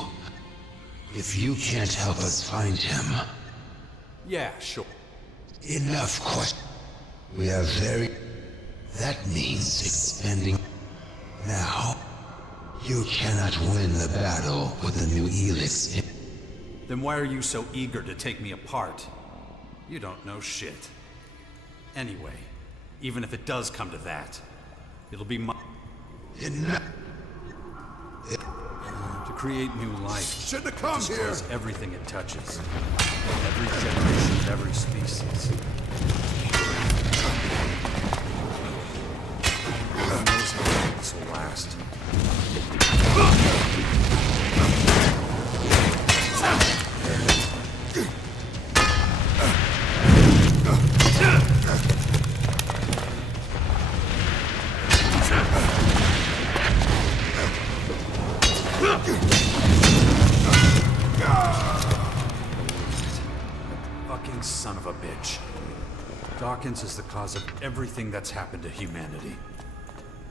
If you can't help us find him... Yeah, sure. Enough question. We are very... That means expending... Now, you cannot win the battle with the new Elex Ii. Then why are you so eager to take me apart? You don't know shit. Anyway, even if it does come to that, it'll be my... Enough. To create new life, Shouldn't have come it here! destroys everything it touches. Every generation of every species. Who knows how long this will last? Fucking son of a bitch. Dawkins is the cause of everything that's happened to humanity.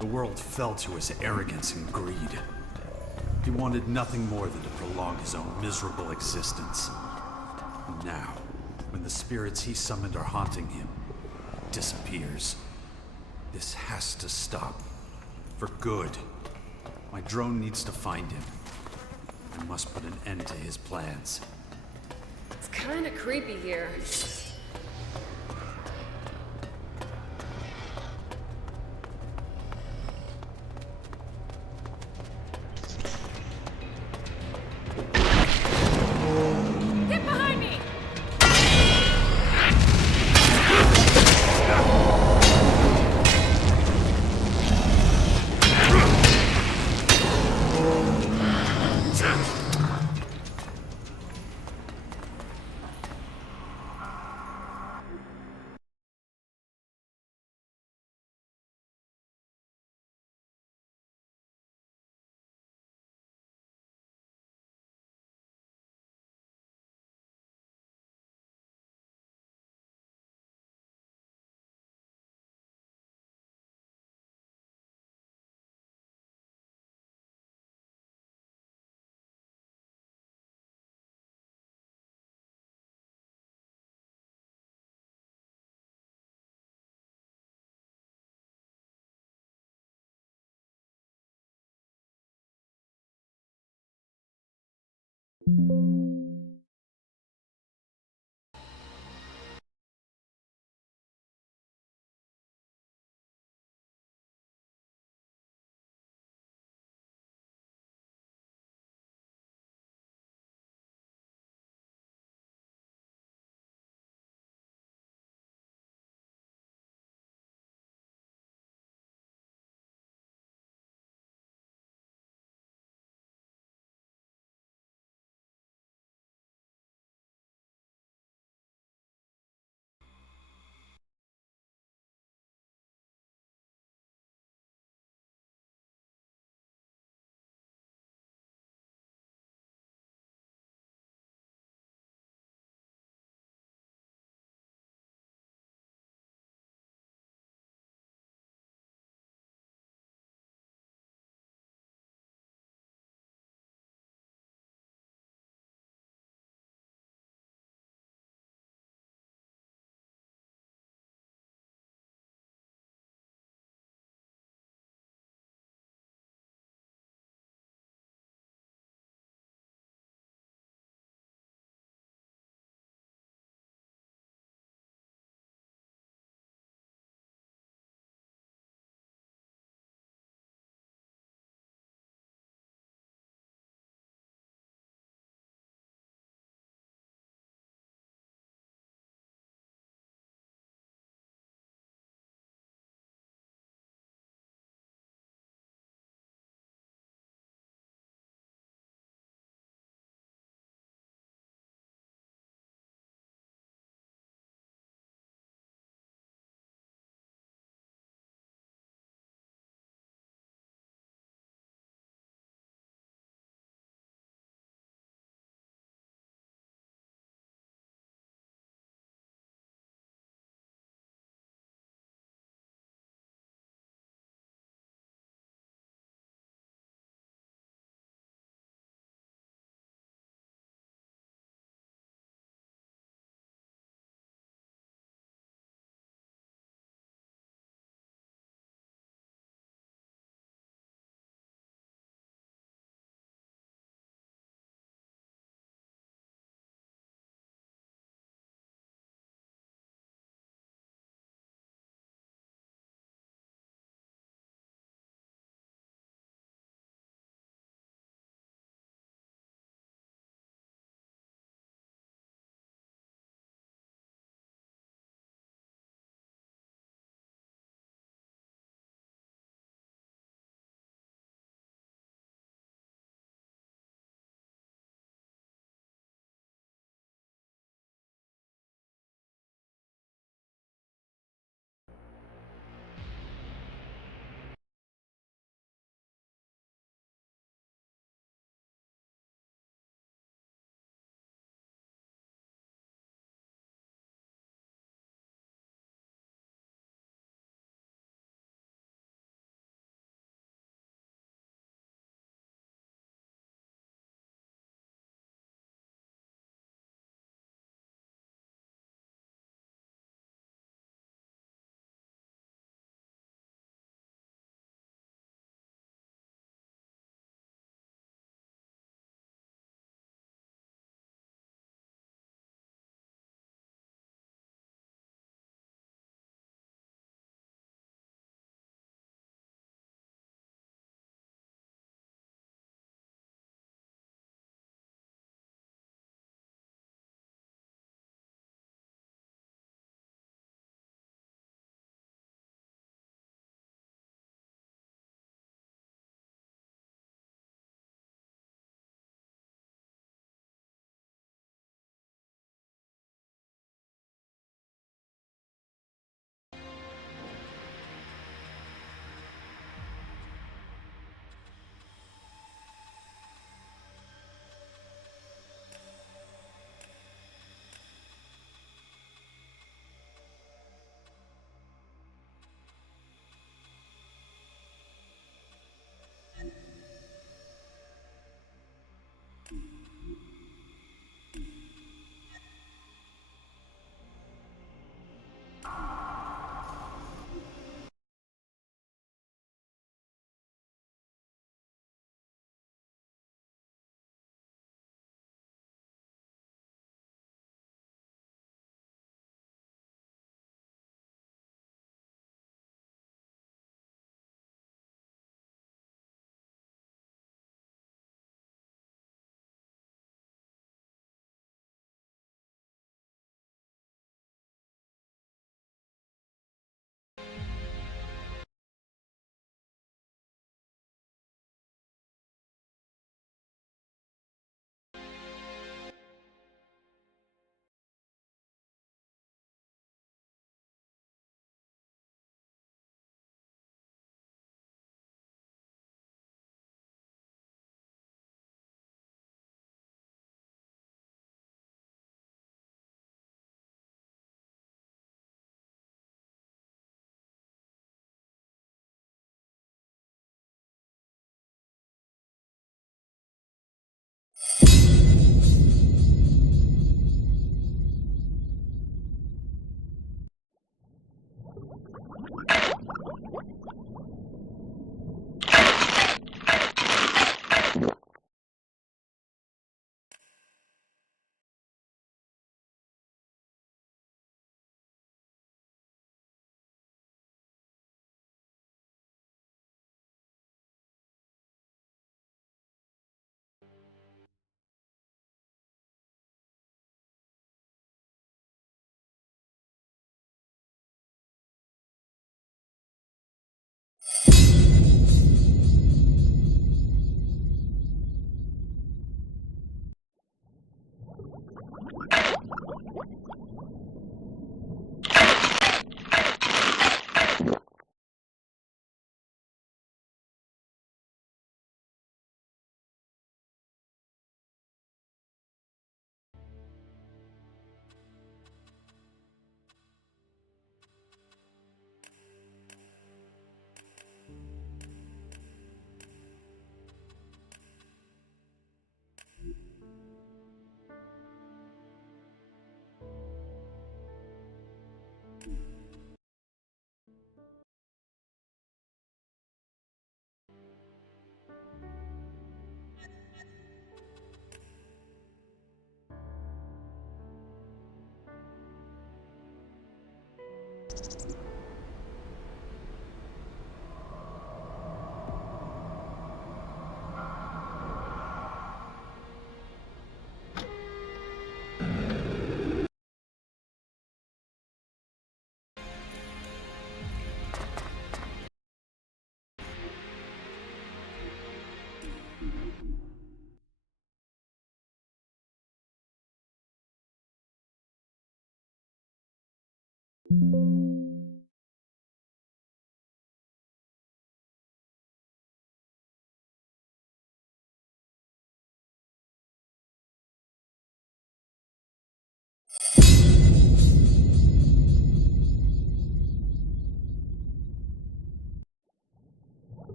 The world fell to his arrogance and greed. He wanted nothing more than to prolong his own miserable existence. And now, when the spirits he summoned are haunting him, he disappears. This has to stop. For good. My drone needs to find him. I must put an end to his plans. It's kinda creepy here.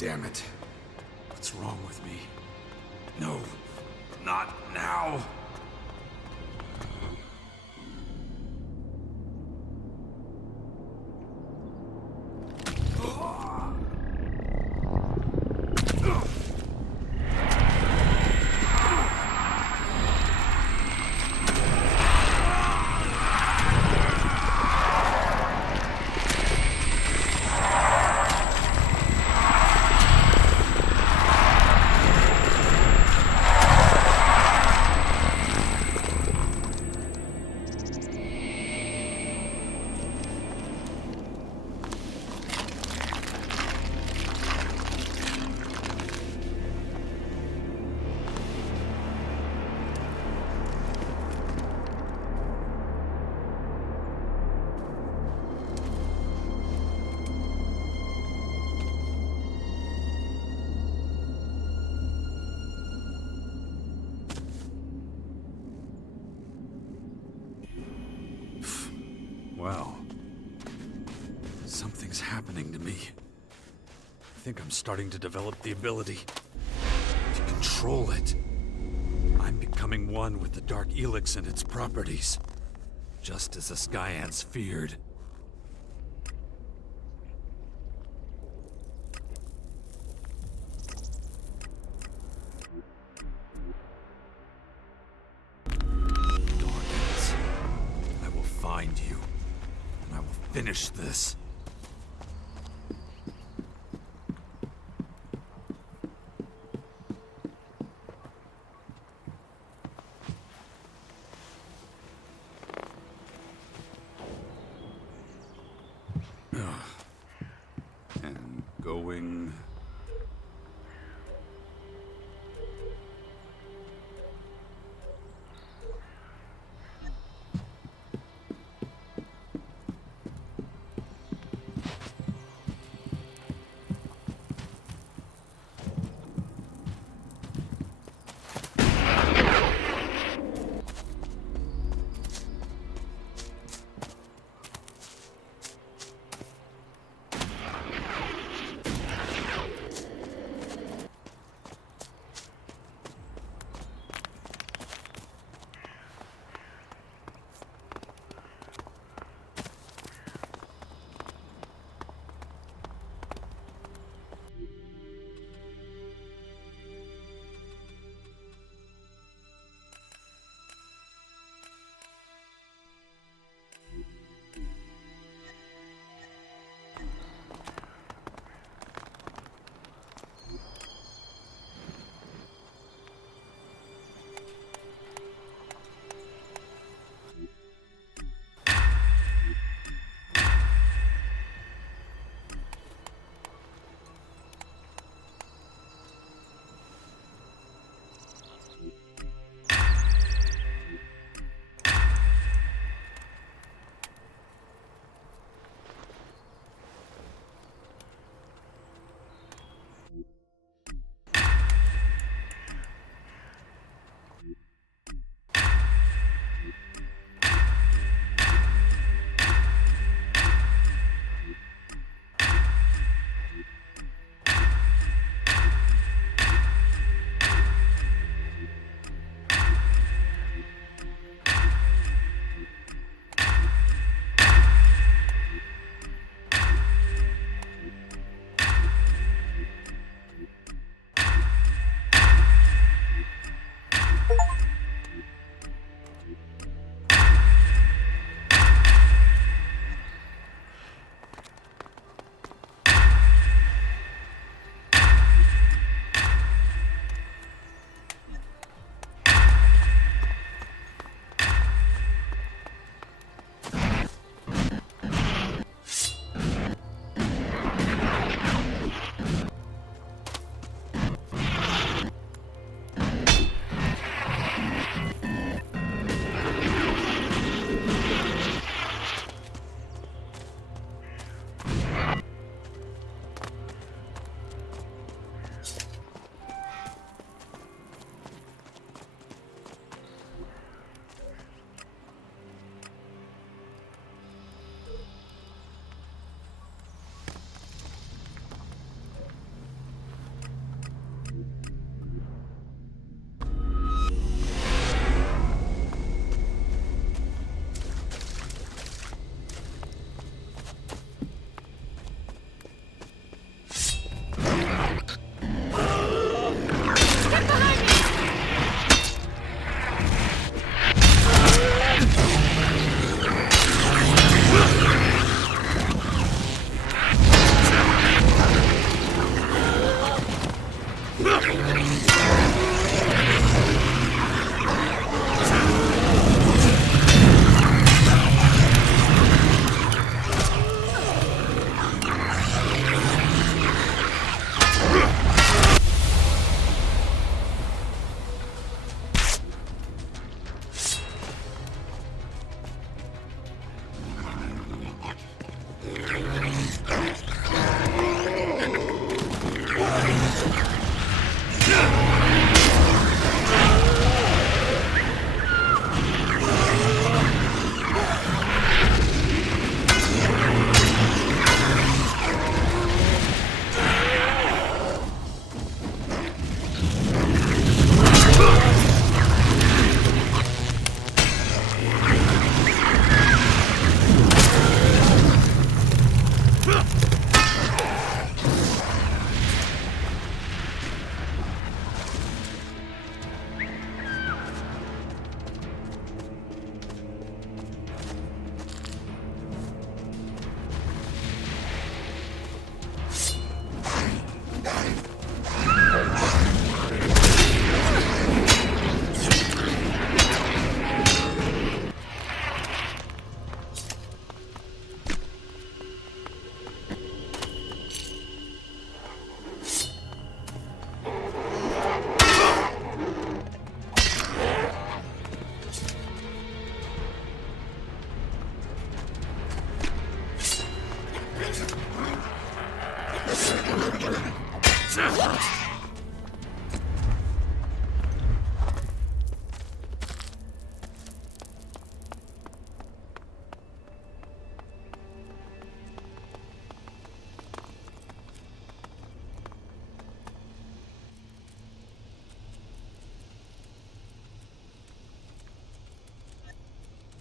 damn it. What's wrong with me? No, not now. Well, something's happening to me. I think I'm starting to develop the ability to control it. I'm becoming one with the Dark Elex and its properties, just as the Skyants feared. Darkness, I will find you. I will finish this. And going...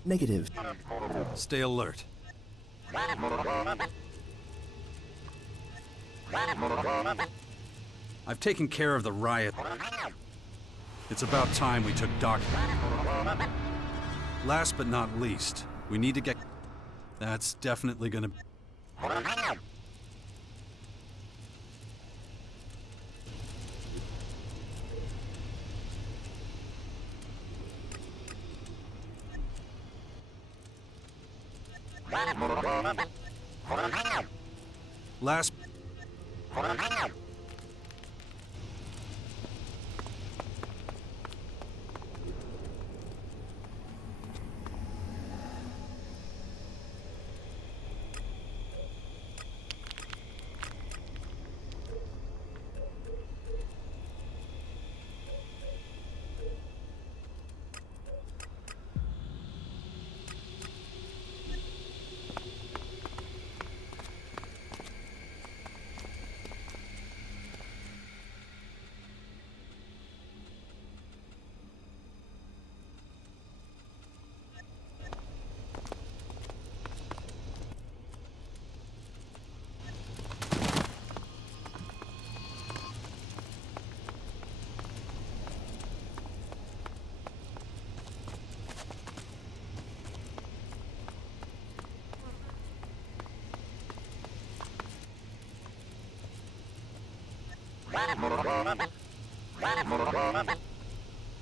Negative. Stay alert. I've taken care of the riot. It's about time we took Doc. Last but not least, we need to get... That's definitely gonna... Last...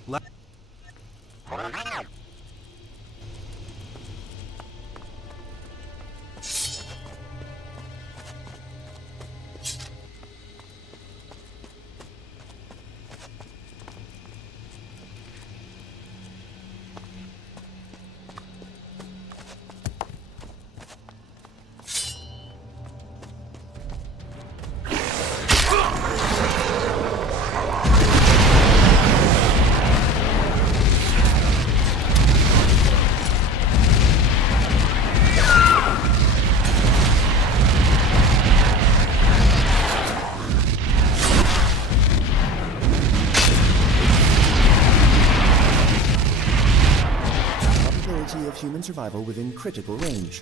La- Probability of human survival within critical range.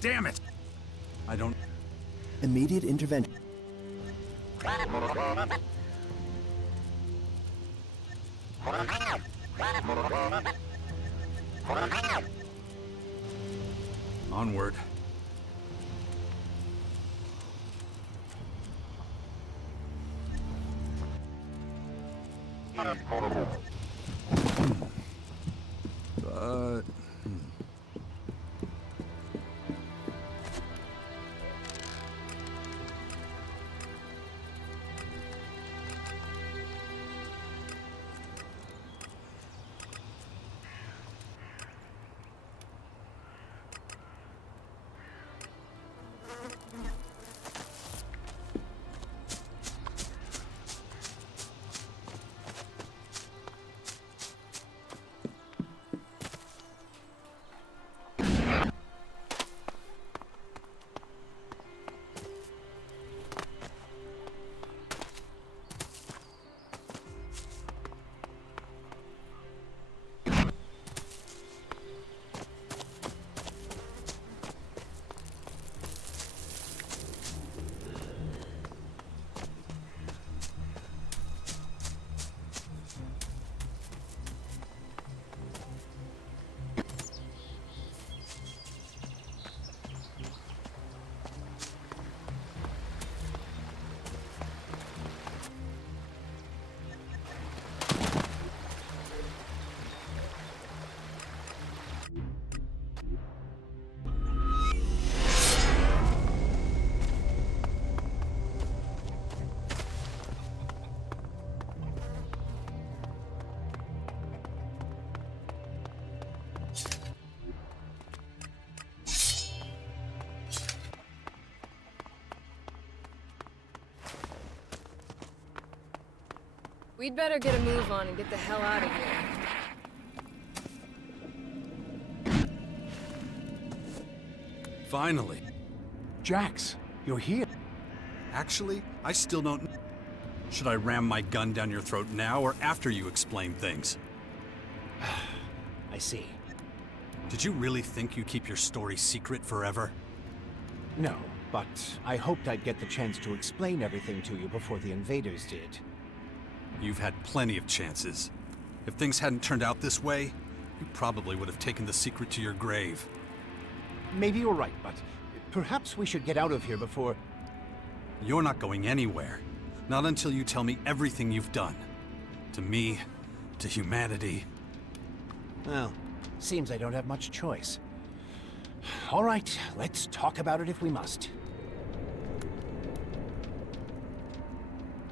Damn it! I don't... Immediate intervention. Onward. But... We'd better get a move on and get the hell out of here. Finally. Jax, you're here. Actually, I still don't... Should I ram my gun down your throat now or after you explain things? I see. Did you really think you'd keep your story secret forever? No, but I hoped I'd get the chance to explain everything to you before the invaders did. You've had plenty of chances. If things hadn't turned out this way, you probably would have taken the secret to your grave. Maybe you're right, but perhaps we should get out of here before... You're not going anywhere. Not until you tell me everything you've done. To me, to humanity. Well, seems I don't have much choice. All right, let's talk about it if we must.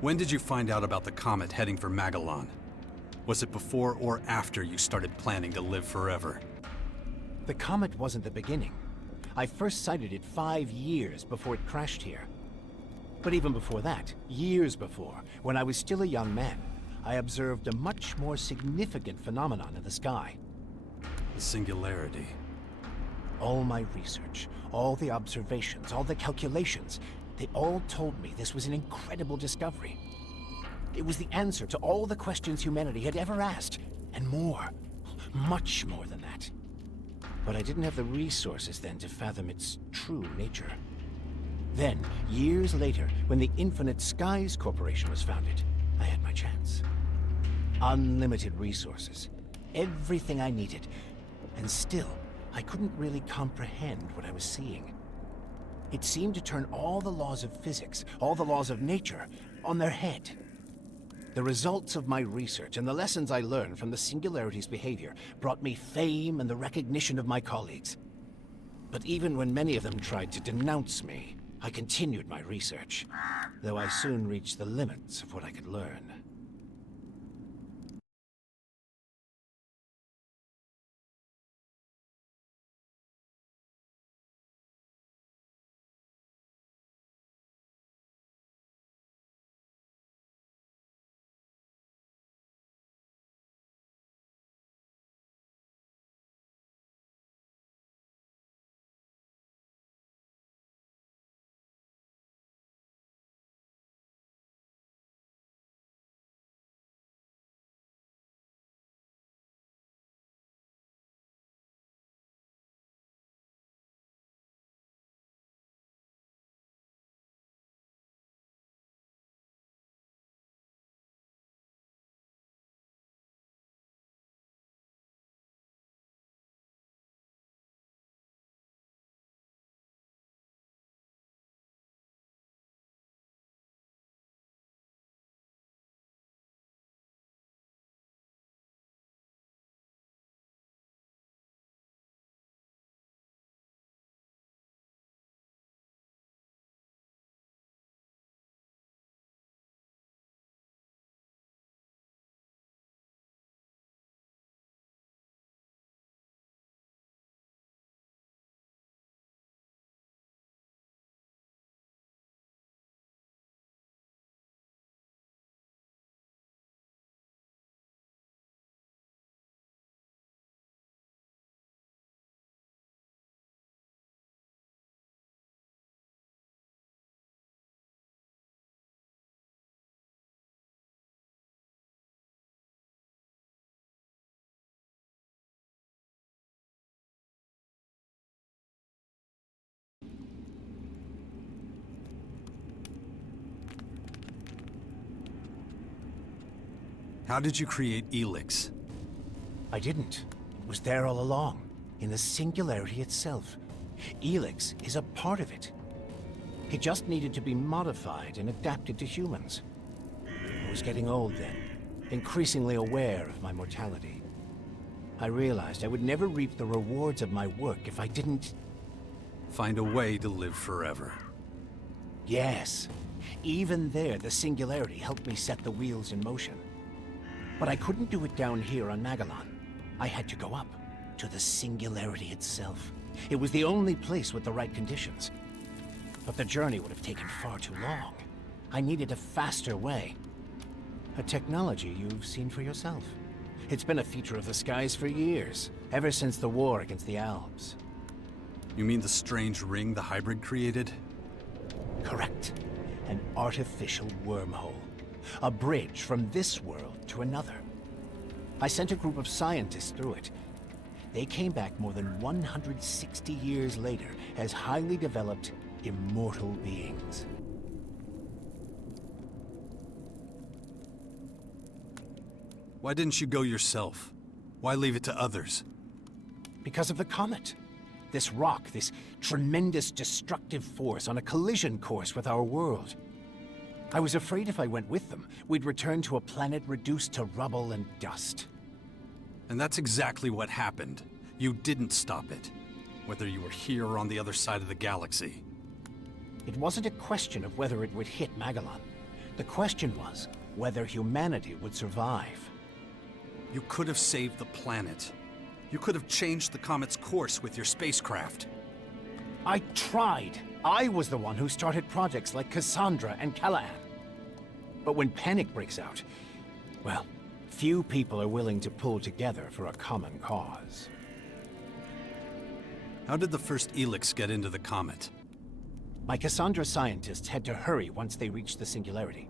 When did you find out about the comet heading for Magellan? Was it before or after you started planning to live forever? The comet wasn't the beginning. I first sighted it 5 years before it crashed here. But even before that, years before, when I was still a young man, I observed a much more significant phenomenon in the sky. The singularity. All my research, all the observations, all the calculations, they all told me this was an incredible discovery. It was the answer to all the questions humanity had ever asked, and more. Much more than that. But I didn't have the resources then to fathom its true nature. Then, years later, when the Infinite Skies Corporation was founded, I had my chance. Unlimited resources. Everything I needed. And still, I couldn't really comprehend what I was seeing. It seemed to turn all the laws of physics, all the laws of nature, on their head. The results of my research and the lessons I learned from the Singularity's behavior brought me fame and the recognition of my colleagues. But even when many of them tried to denounce me, I continued my research, though I soon reached the limits of what I could learn. How did you create Elex? I didn't. It was there all along, in the Singularity itself. Elex is a part of it. It just needed to be modified and adapted to humans. I was getting old then, increasingly aware of my mortality. I realized I would never reap the rewards of my work if I didn't... Find a way to live forever. Yes. Even there, the Singularity helped me set the wheels in motion. But I couldn't do it down here on Magellan. I had to go up, to the Singularity itself. It was the only place with the right conditions. But the journey would have taken far too long. I needed a faster way. A technology you've seen for yourself. It's been a feature of the skies for years, ever since the war against the Alps. You mean the strange ring the hybrid created? Correct. An artificial wormhole. A bridge from this world to another. I sent a group of scientists through it. They came back more than 160 years later as highly developed, immortal beings. Why didn't you go yourself? Why leave it to others? Because of the comet. This rock, this tremendous destructive force on a collision course with our world. I was afraid if I went with them, we'd return to a planet reduced to rubble and dust. And that's exactly what happened. You didn't stop it. Whether you were here or on the other side of the galaxy. It wasn't a question of whether it would hit Magellan. The question was whether humanity would survive. You could have saved the planet. You could have changed the comet's course with your spacecraft. I tried. I was the one who started projects like Cassandra and Callahan. But when panic breaks out, well, few people are willing to pull together for a common cause. How did the first Elex get into the comet? My Cassandra scientists had to hurry once they reached the singularity.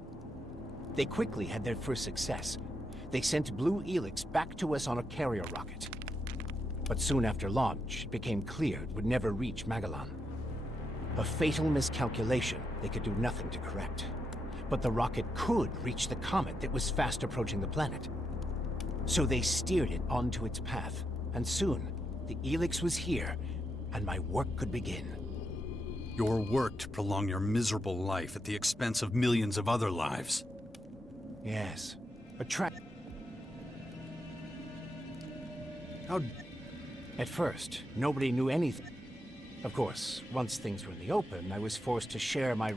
They quickly had their first success. They sent Blue Elex back to us on a carrier rocket. But soon after launch, it became clear it would never reach Magellan. A fatal miscalculation they could do nothing to correct. But the rocket could reach the comet that was fast approaching the planet. So they steered it onto its path, and soon, the Elex was here, and my work could begin. Your work to prolong your miserable life at the expense of millions of other lives. Yes. How... At first, nobody knew anything. Of course, once things were in the open, I was forced to share my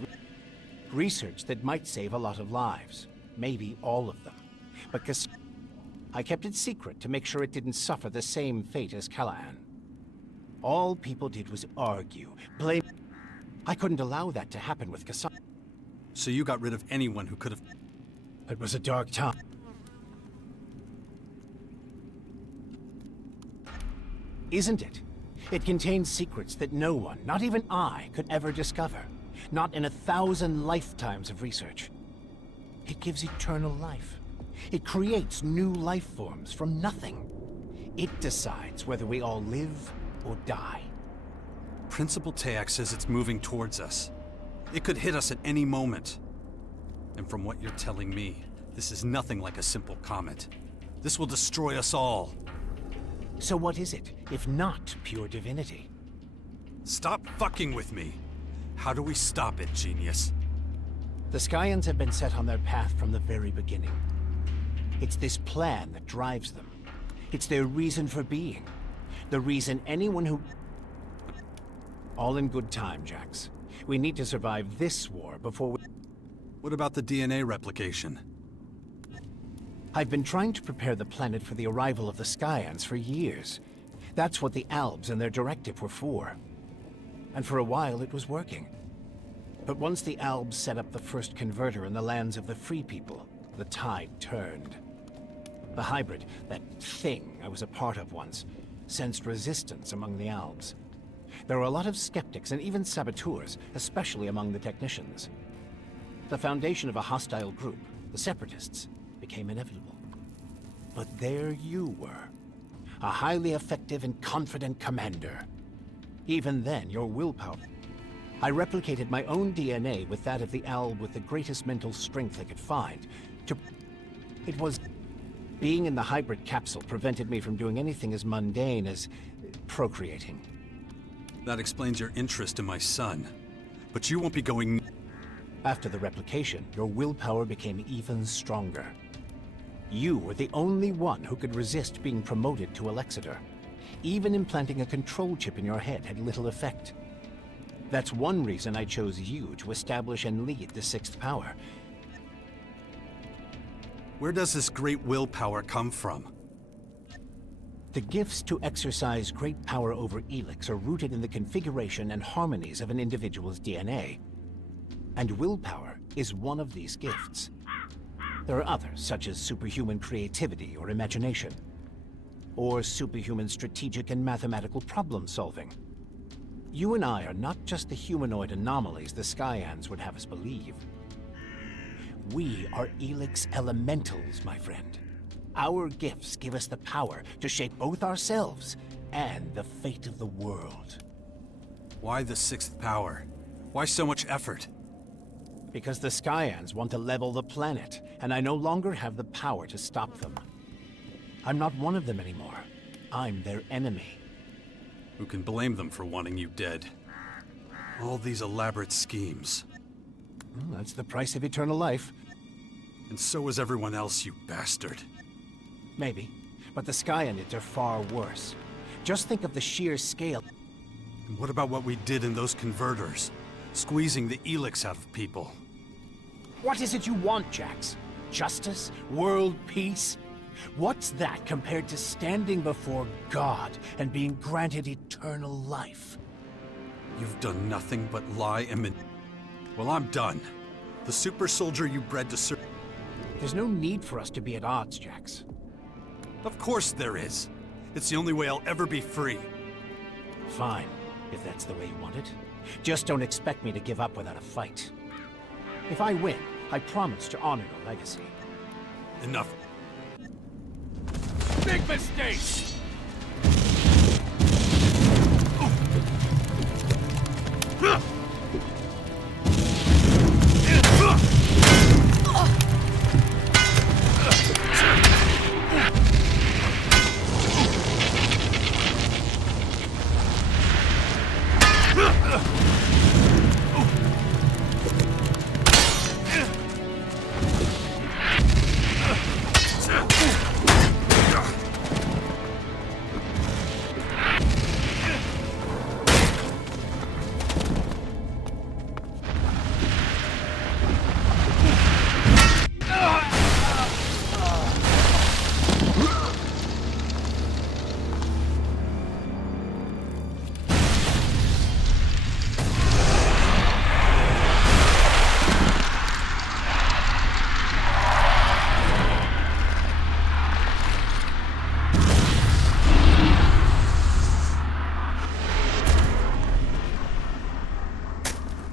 research that might save a lot of lives. Maybe all of them. But I kept it secret to make sure it didn't suffer the same fate as Callahan. All people did was argue, blame... I couldn't allow that to happen with Cassandra. So you got rid of anyone who could have... It was a dark time. Isn't it? It contains secrets that no one, not even I, could ever discover. Not in 1,000 lifetimes of research. It gives eternal life. It creates new life forms from nothing. It decides whether we all live or die. Principal Teac says it's moving towards us. It could hit us at any moment. And from what you're telling me, this is nothing like a simple comet. This will destroy us all. So what is it, if not pure divinity? Stop fucking with me! How do we stop it, genius? The Skyans have been set on their path from the very beginning. It's this plan that drives them. It's their reason for being. The reason anyone who... All in good time, Jax. We need to survive this war before we... What about the DNA replication? I've been trying to prepare the planet for the arrival of the Skyans for years. That's what the Albs and their directive were for. And for a while it was working. But once the Albs set up the first converter in the lands of the Free People, the tide turned. The hybrid, that thing I was a part of once, sensed resistance among the Albs. There were a lot of skeptics and even saboteurs, especially among the technicians. The foundation of a hostile group, the Separatists, became inevitable. But there you were, a highly effective and confident commander. Even then, your willpower... I replicated my own DNA with that of the Alb with the greatest mental strength I could find. It was... Being in the hybrid capsule prevented me from doing anything as mundane as procreating. That explains your interest in my son. But you won't be going... After the replication, your willpower became even stronger. You were the only one who could resist being promoted to Alexander. Even implanting a control chip in your head had little effect. That's one reason I chose you to establish and lead the Sixth Power. Where does this great willpower come from? The gifts to exercise great power over Elex are rooted in the configuration and harmonies of an individual's DNA. And willpower is one of these gifts. There are others, such as superhuman creativity or imagination. Or superhuman strategic and mathematical problem solving. You and I are not just the humanoid anomalies the Skyans would have us believe. We are Elex Elementals, my friend. Our gifts give us the power to shape both ourselves and the fate of the world. Why the sixth power? Why so much effort? Because the Skyans want to level the planet, and I no longer have the power to stop them. I'm not one of them anymore. I'm their enemy. Who can blame them for wanting you dead? All these elaborate schemes. Well, that's the price of eternal life. And so is everyone else, you bastard. Maybe, but the Skyanids are far worse. Just think of the sheer scale. And what about what we did in those converters? Squeezing the Elex out of people. What is it you want, Jax? Justice? World peace? What's that compared to standing before God and being granted eternal life? You've done nothing but lie and Well, I'm done. The super soldier you bred to serve. There's no need for us to be at odds, Jax. Of course there is. It's the only way I'll ever be free. Fine, if that's the way you want it. Just don't expect me to give up without a fight. If I win, I promise to honor your legacy. Enough. Big mistake!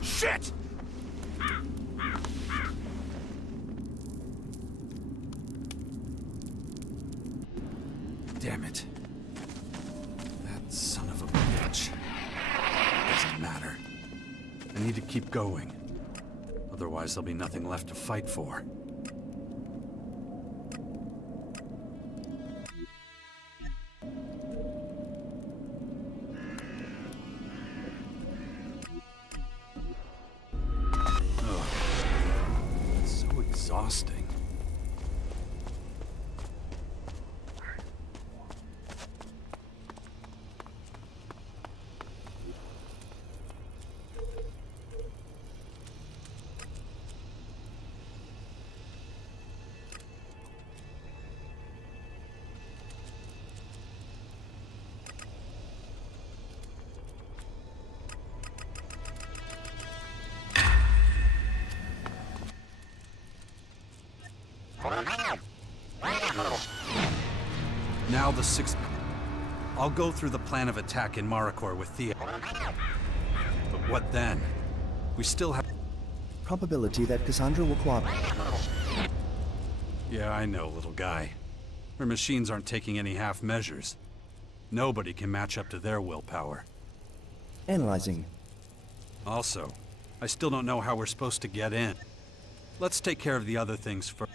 Shit! Damn it. That son of a bitch. Doesn't matter. I need to keep going. Otherwise, there'll be nothing left to fight for. Exhausting. Now the sixth. I'll go through the plan of attack in Maricor with Thea. But what then? We still have... Probability that Cassandra will cooperate. Yeah, I know, little guy. Her machines aren't taking any half measures. Nobody can match up to their willpower. Analyzing. Also, I still don't know how we're supposed to get in. Let's take care of the other things first.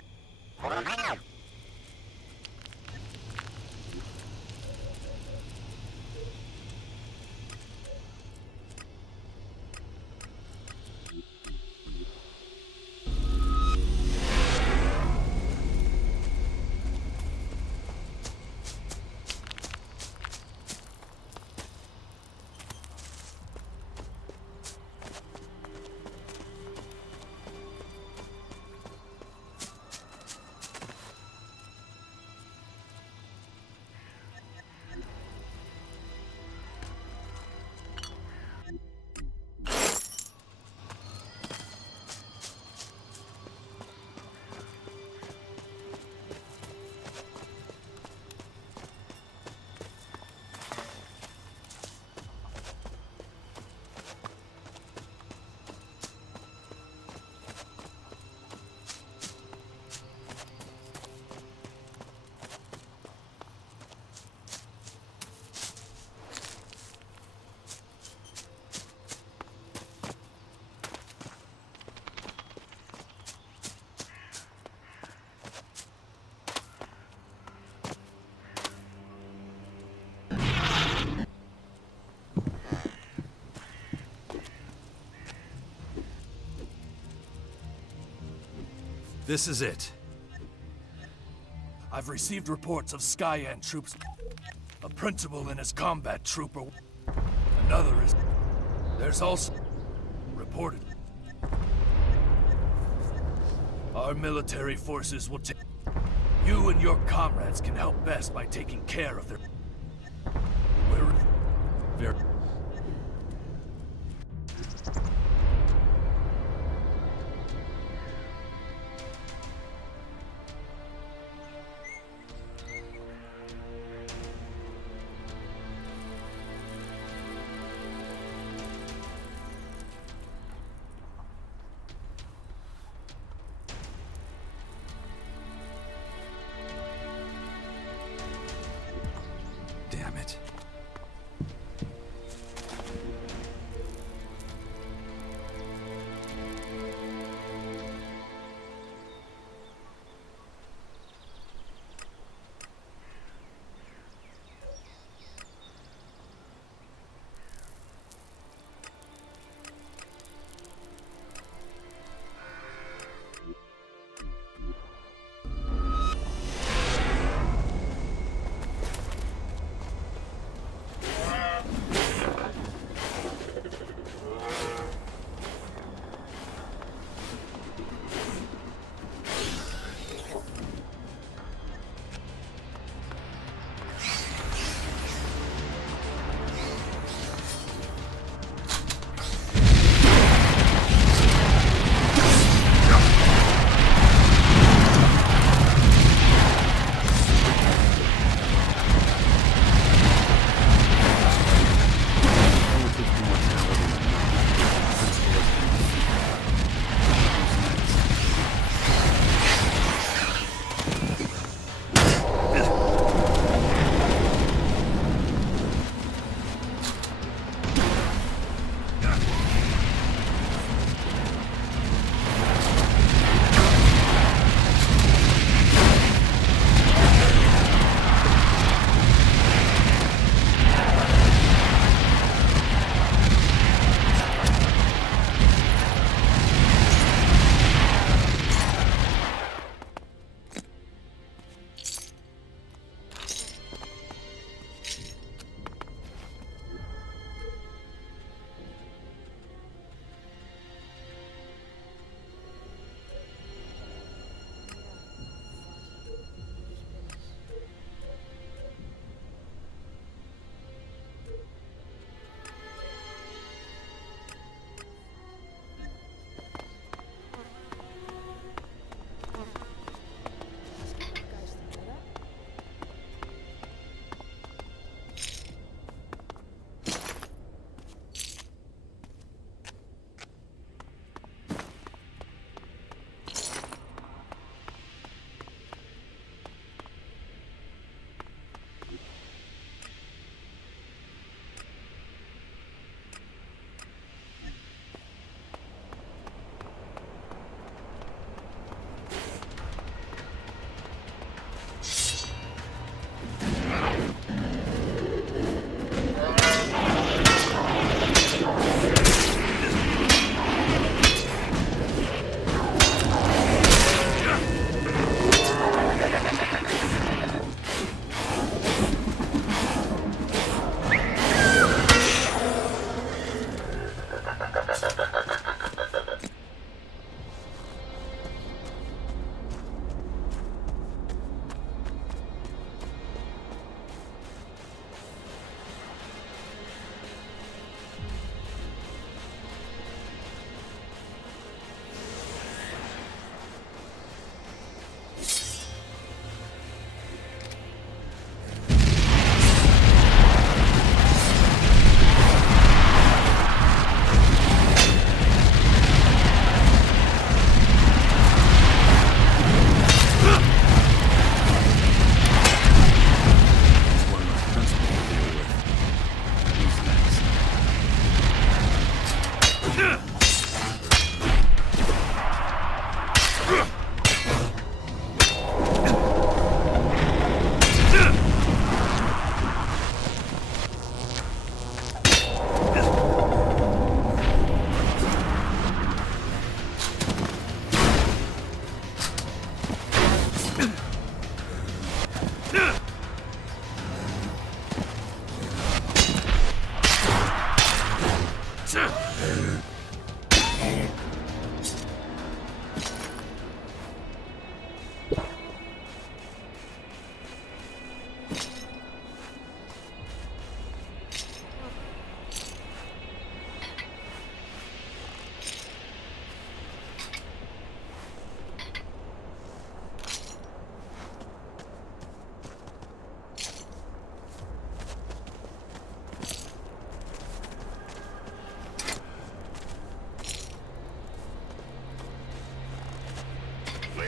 This is it. I've received reports of Skyan troops. A principal and his combat trooper. Another is... There's also... Reported. Our military forces will take... You and your comrades can help best by taking care of their... We're... Very... Damn it.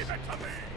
Leave it to me!